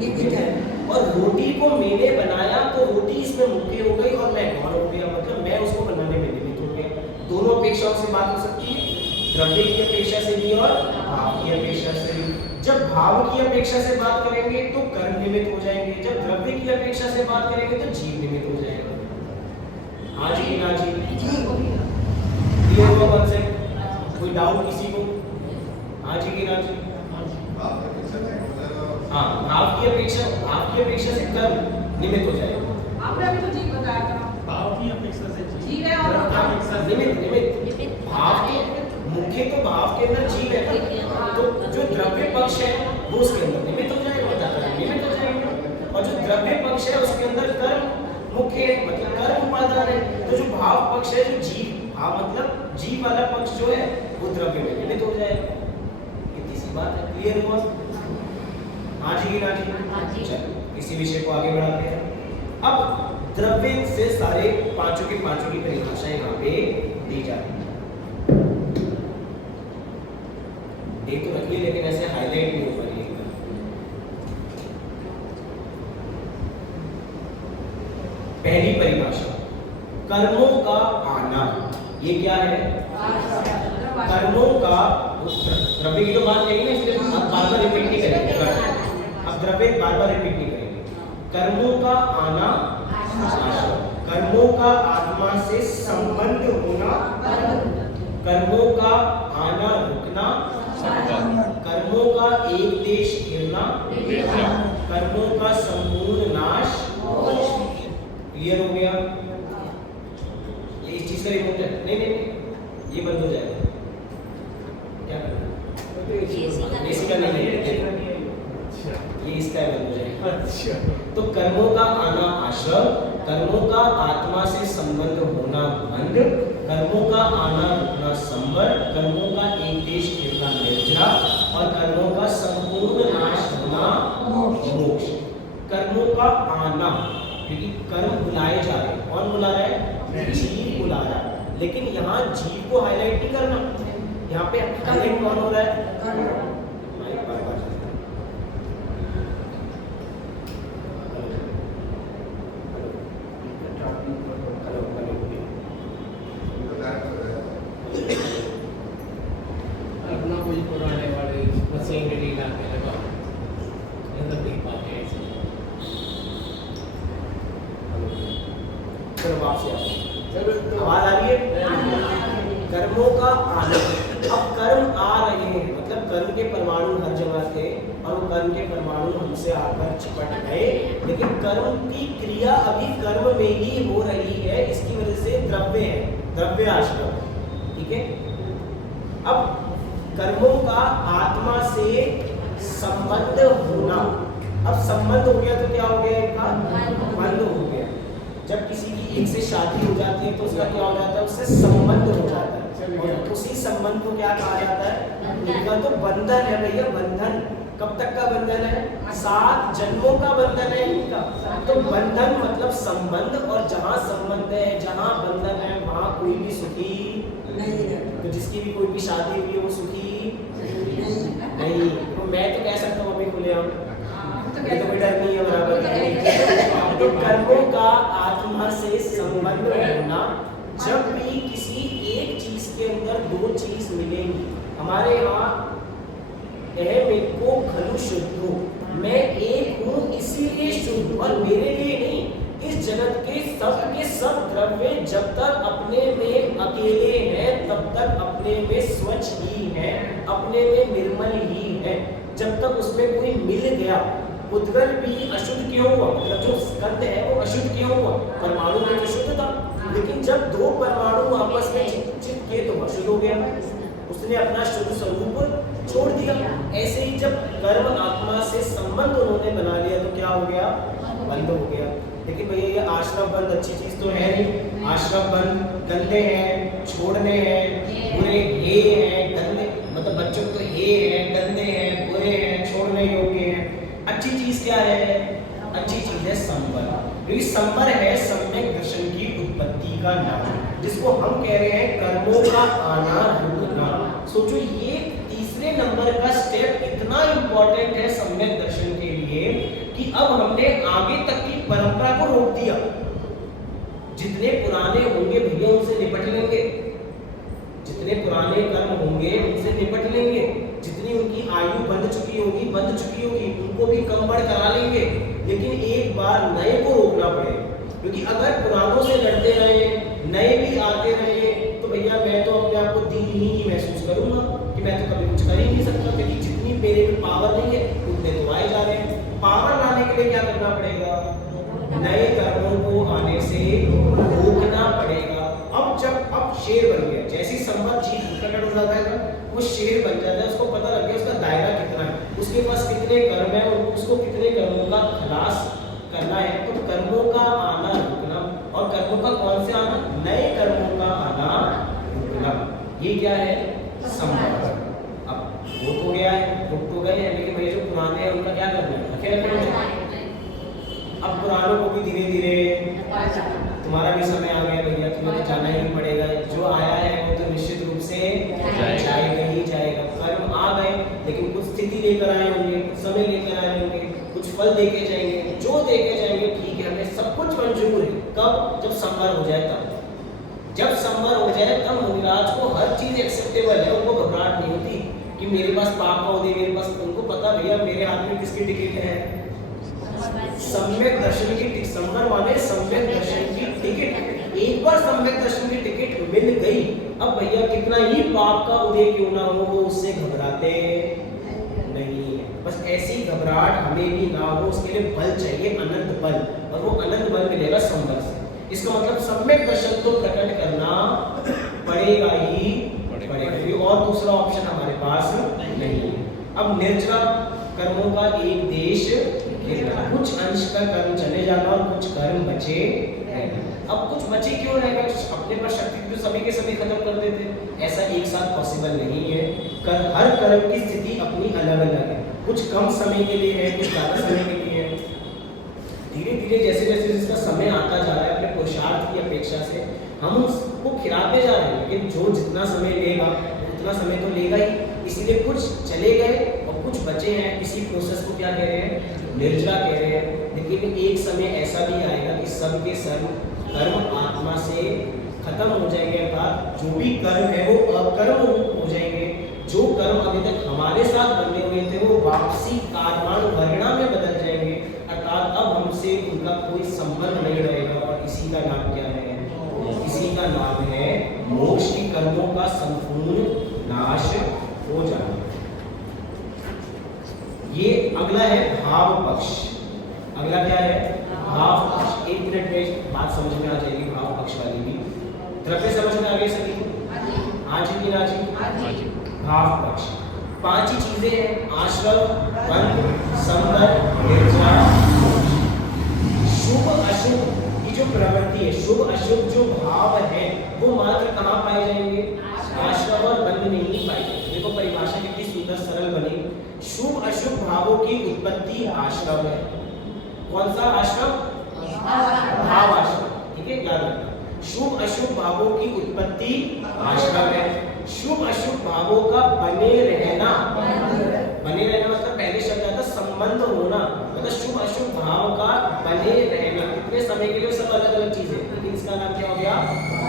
निमित्त है। और रोटी को मैंने बनाया तो रोटी इसमें मुख्य हो गई और मैं गौण हो गया, मतलब मैं उसको बनाने में निमित्त हो गया। दोनों अपेक्षाओं से बात हो सकती है, द्रव्य की अपेक्षा से भी और भाव की अपेक्षा से भी। जब भाव की अपेक्षा से बात करेंगे तो कर्म निमित्त हो जाएंगे, जब द्रव्य की अपेक्षा से बात करेंगे तो जीव निमित्त हो जाएगा। हाँ जी ना जी? क्लियर हुआ कॉन्सेप्ट? कोई डाउट किसी को? हाँ जी की ना जी? हाँ, भाव की अपेक्षा से कर्म निमित्त हो जाएगा। आपने अभी तो जीव बताया था। भाव की अपेक्षा से जीव है और निमित्त भाव के मुख्य तो भाव के अंदर जीव है, तो जो द्रव्य पक्ष है वो उसके अंदर निमित्त हो जाएगा, मतलब निमित्त हो जाएगा। और जो द्रव्य पक्ष है उसके अंदर कर्म मुख्य है, मतलब कर्म उपादान है। तो जो भाव पक्ष है, जो जीव भाव मतलब जीव वाला पक्ष जो है वो द्रव्य में निमित्त हो जाएगा। इतनी सी बात है। क्लियर हुआ? हाँ जी की ना जी? चलो इसी विषय को आगे बढ़ाते हैं। अब द्रव्य से सारे पांचों की परिभाषाएं यहाँ पे दी जाती है। देख तो रखिए लेकिन ऐसे हाईलाइट नहीं हो पाएगी। पहली परिभाषा, कर्मों का आना। ये क्या है? कर्मों का, द्रव्य की तो बात करेंगे ना, इसलिए आप बार बार रिपीट नहीं करेंगे। अब द्रव्य बार बार रिपीट नहीं करेंगे। कर्मों का आना आश्रव, कर्मों का आत्मा से संबंध होना, कर्मों का आना रुकना, कर्मों का एक देश गिरना, कर्मों का संपूर्ण नाश। क्लियर हो गया? ये इस चीज का रिमूव है? नहीं, ये बंद हो जाएगा। क्या करना? बेसिक नहीं है, ये इसका बंद हो जाएगा। अच्छा। तो कर्मों का आना आश्रव, कर्मों का आत्मा से संबंध होना बंध, कर्मों का आना रुकना संवर, कर्मों का एक देश गिरना निर्जरा और कर्मों का संपूर्ण नाश होना मोक्ष। कर्मों का आना, क्योंकि कर्म बुलाए जा रहे हैं। कौन बुला रहा है? जीव बुला रहा है। लेकिन यहाँ जीव को हाईलाइट नहीं करना, यहाँ पे हाईलाइट कौन हो रहा है? अपना कोई पुराने वाले मशीनरी लाके लगा, ऐसा नहीं पाते ऐसे। आवाज आ रही है? कर्मों का आना। अब कर्म आ रहे हैं, मतलब कर्म के परमाणु हर जगह थे और वो कर्म के परमाणु हमसे आकर चिपट गए, लेकिन कर्म की क्रिया अभी कर्म में ही हो रही है, इसकी वजह से द्रव्य है, द्रव्य आश्रम। ठीक है, अब कर्मों का आत्मा से संबंध होना। अब संबंध हो गया तो क्या हो गया? इनका बंध हो गया। जब किसी की एक से शादी हो जाती है तो उसका क्या हो जाता है? उससे संबंध हो जाता है, और उसी संबंध को क्या कहा जाता है? इनका तो बंधन है भैया, बंधन। कब तक का बंधन है? 7 जन्मों का बंधन है इनका। तो बंधन मतलब संबंध, और जहाँ संबंध है, जहाँ बंधन है, वहाँ कोई भी सुखी नहीं है। तो जिसकी भी कोई भी शादी हुई है वो सुखी नहीं। तो मैं तो कह सकता हूँ अभी खुले हम, ये तो कोई डर नहीं है बराबर। तो कर्मों का आत्मा से संबंध होना, जब भी किसी एक चीज के अंदर 2 चीज मिलेंगी, हमारे यहाँ को खलु शुद्धो, मैं एक हूँ इसीलिए शुद्ध, और मेरे लिए नहीं, इस जगत के सब द्रव्य जब तक अपने में अकेले हैं तब तक अपने में स्वच्छ ही है, अपने में निर्मल ही है। जब तक उसमें कोई मिल गया, उद्गल भी अशुद्ध क्यों हुआ? मतलब जो स्कंद है वो अशुद्ध क्यों हुआ? परमाणु में तो शुद्ध था, लेकिन जब 2 परमाणु आपस में चित किए तो अशुद्ध हो गया, उसने अपना शुद्ध स्वरूप छोड़ दिया। ऐसे ही जब कर्म आत्मा से संबंध उन्होंने बना लिया तो क्या हो गया? बंद हो गया। लेकिन भैया ये आश्रम बंद अच्छी चीज तो है नहीं। आश्रम बंद गंदे हैं, छोड़ने हैं, बुरे हे हैं, गंदे, मतलब बच्चों तो हे हैं, गंदे हैं, बुरे हैं, छोड़ने योग्य हैं। अच्छी चीज क्या है? अच्छी चीज है संवर, क्योंकि संवर है सम्यक दर्शन की उत्पत्ति का नाम, जिसको हम कह रहे हैं कर्मों का आना रुकना। सोचो ये तीसरे नंबर का स्टेप इतना इंपॉर्टेंट है सम्यक दर्शन के लिए कि अब हमने आगे तक की परंपरा को रोक दिया। जितने पुराने होंगे भैया उनसे निपट लेंगे, जितने पुराने कर्म होंगे उनसे निपट लेंगे, जितनी उनकी आयु बंध चुकी होगी, उनको भी कम बढ़ करा लेंगे, लेकिन एक बार नए को रोकना पड़ेगा। क्योंकि अगर पुरानों से लड़ते रहे, नए भी आते रहे, तो भैया मैं तो अपने आप को दीनहीन ही महसूस करूंगा कि मैं तो कभी कुछ कर ही नहीं सकता, क्योंकि जितनी मेरे में पावर नहीं है उतने तो आए जा रहे हैं। पावर लाने के लिए क्या करना पड़ेगा? नए कर्मों को आने से रोकना पड़ेगा। अब शेर बन गया, जैसी संबंध जीत प्रकट हो जाता है ना, वो शेर बन जाता है, उसको पता लग गया उसका दायरा कितना है, उसके पास कितने कर्म है और उसको कितने कर्मों का खलास करना है। तो कर्मों का आना रुकना, और कर्मों का कौन से आना? नए कर्मों का आना रुकना, ये क्या है? संबंध। अब वो तो गया है, रुक तो गए हैं, लेकिन भैया जो पुराने हैं उनका क्या करना है? रखे रखना। अब पुरानों को भी धीरे धीरे, तुम्हारा भी समय आ गया भैया, तुम्हें तो जाना ही पड़ेगा, जो आया है वो तो निश्चित रूप से जाएगा ही जाएगा। कर्म आ गए, लेकिन कुछ स्थिति लेकर आए होंगे, कुछ समय लेकर आए होंगे, कुछ फल देके जाएंगे, जो देके जाएंगे ठीक है, हमें सब कुछ मंजूर है। कब? जब संवर हो जाए तब। जब संवर हो जाए तब मुनिराज को हर चीज एक्सेप्टेबल है, उनको घबराहट नहीं होती कि मेरे पास पाप हो दे, मेरे पास, उनको पता भैया मेरे हाथ में किसकी टिकट है? सम्यक दर्शन की टिकट। संवर वाले सम्यक दर्शन की टिकट, एक बार सम्यक दर्शन की टिकट मिल गई, अब भैया कितना ही पाप का उदय क्यों ना हो, वो उससे घबराते नहीं है। बस ऐसी घबराहट हमें भी ना हो, उसके लिए बल चाहिए, अनंत बल, और वो अनंत बल मिलेगा संवर से। इसका मतलब सम्यक दर्शन तो प्रकट करना पड़ेगा ही पड़ेगा, और दूसरा ऑप्शन हमारे पास नहीं है। अब निर्जरा कर्मों का एक देश खेलना, कुछ अंश का कर्म चले जाना और कुछ कर्म बचे रहना। अब कुछ बचे क्यों रहेगा? अपने पर शक्ति तो सभी के सभी खत्म कर देते, ऐसा एक साथ पॉसिबल नहीं है। हर कर्म की स्थिति अपनी अलग अलग है, कुछ कम समय के लिए है, कुछ ज़्यादा समय के लिए है। धीरे धीरे जैसे जैसे जिसका समय आता जा रहा है, अपने पुरुषार्थ की अपेक्षा से हम उसको खिलाते जा रहे हैं, लेकिन जो जितना समय लेगा उतना समय तो लेगा ही, इसीलिए कुछ चले गए और कुछ बचे हैं। इसी प्रोसेस को क्या कह रहे हैं? निर्जरा कह रहे हैं। लेकिन एक समय ऐसा भी आएगा कि सब के सब कर्म आत्मा से खत्म हो जाएंगे, अर्थात जो भी कर्म है वो अकर्म हो जाएंगे। जो कर्म अभी तक हमारे साथ बंधे हुए थे वो वापसी कार्याण वर्णा में बदल जाएंगे, अर्थात अब हमसे उनका कोई संबंध नहीं रहेगा। और इसी का नाम क्या है? इसी का नाम है मोक्ष की कर्मों का संपूर्ण नाश हो जाना। ये अगला है भाव पक्ष। अगला क्या है? भाव पक्ष। 1 मिनट में बात समझ में आ जाएगी भाव पक्ष वाली भी। द्रव्य समझ में आ गई सभी को? हाँ जी कि ना जी? भाव पक्ष 5 ही चीजें हैं, आश्रव, बंध, संबंध, निर्जा, मोक्ष। शुभ अशुभ की जो प्रवृत्ति है, शुभ अशुभ जो भाव है, वो मात्र कहाँ पाए जाएंगे? आश्रव और बंध में ही पाए जाएंगे। देखो परिभाषा कितनी सुंदर सरल बनी। शुभ अशुभ भावों की उत्पत्ति आश्रव है। कौन सा आश्रव? भाव आश्रव। ठीक है, याद रखना। शुभ अशुभ भावों की उत्पत्ति आश्रव है। शुभ अशुभ भावों का बने रहना मतलब पहले शब्द आता संबंध होना, मतलब शुभ अशुभ भाव का बने रहना। कितने समय के लिए? सब अलग अलग चीजें, लेकिन इसका नाम क्या हो गया?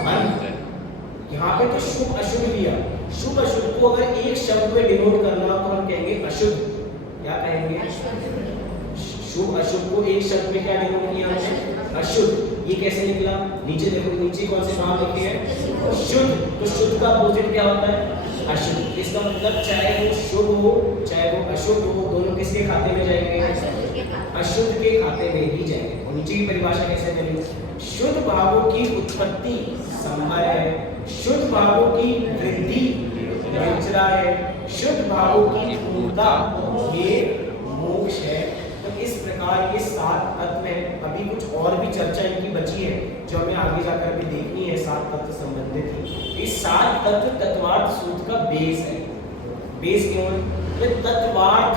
बंध। यहाँ पे तो शुभ अशुभ लिया। शुभ अशुभ को अगर एक शब्द में डिनोट करना तो हम कहेंगे अशुभ। क्या कहेंगे? शुभ अशुभ को एक शब्द में क्या डिनोट किया हमने? अशुद्ध। ये कैसे निकला? नीचे देखो, नीचे कौन से भाव लिखे हैं? शुद्ध। तो शुद्ध का अपोजिट क्या होता है? अशुद्ध। इसका मतलब चाहे वो शुभ हो चाहे वो अशुभ हो, दोनों किसके खाते में जाएंगे? अशुद्ध के खाते में ही जाएंगे। और नीचे की परिभाषा कैसे बनी? शुद्ध भावों की उत्पत्ति संभव है, शुद्ध भावों की वृद्धि निर्जरा है, शुद्ध भावों की पूर्णता ये मोक्ष है। तो इस प्रकार ये 7 तत्व हैं। अभी कुछ और भी चर्चा इनकी बची है जो हमें आगे जाकर अभी देखनी है। 7 तत्व संबंधित ही। इस 7 तत्व तत्वार्थ सूत्र का बेस है। बेस क्यों है? तो तत्वार्थ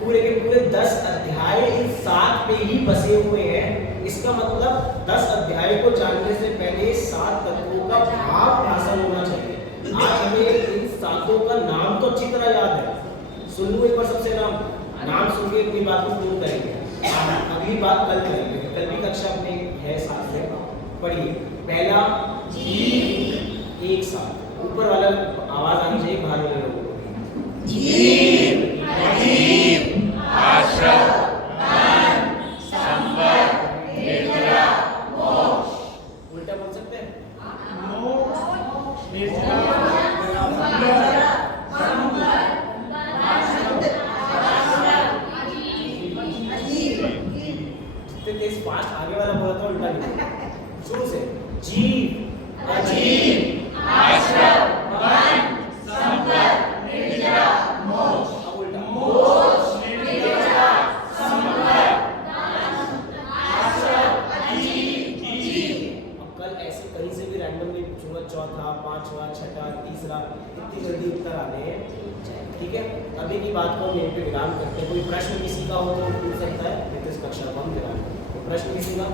पूरे के पूरे 10 अध्याय इन 7 पे ही बसे हुए हैं। इसका मतलब 10 अध्याय को जानने से पहले 7 तत्वों का भाव हासिल होना चाहिए। आज हमें इन 7 का नाम तो अच्छी तरह याद है। सुन लो एक बार सबसे नाम सुन के अपनी बात को पूर्ण करेंगे। अगली बात कल करेंगे। कल भी कक्षा अपने है साथ में पढ़िए। पहला जीव, एक साथ ऊपर वाला आवाज आनी चाहिए बाहर वाले लोगों को। जीव, जीव, आश्रव, बंध, संबंध, निर्जरा, मोक्ष। उल्टा बोल सकते हैं? तेज फास्ट आगे वाला बोला था उल्टा नहीं। शुरू से जीव, अजीव, आश्रव, बंध, संबंध, निर्जरा, मोक्ष। अब उल्टा मोक्ष, निर्जरा, संबंध, आश्रव, अजीव, जीव। अब कल ऐसे कहीं से भी रैंडमली पूछूंगा, चौथा, पांचवा, छठा, तीसरा, इतनी जल्दी उत्तर आने हैं। ठीक है, अभी की बात को यहीं पे विराम करते हैं। कोई प्रश्न किसी का हो तो पूछ सकता है। इस कक्षा को हम विराम करते हैं। प्रश्न किसी का?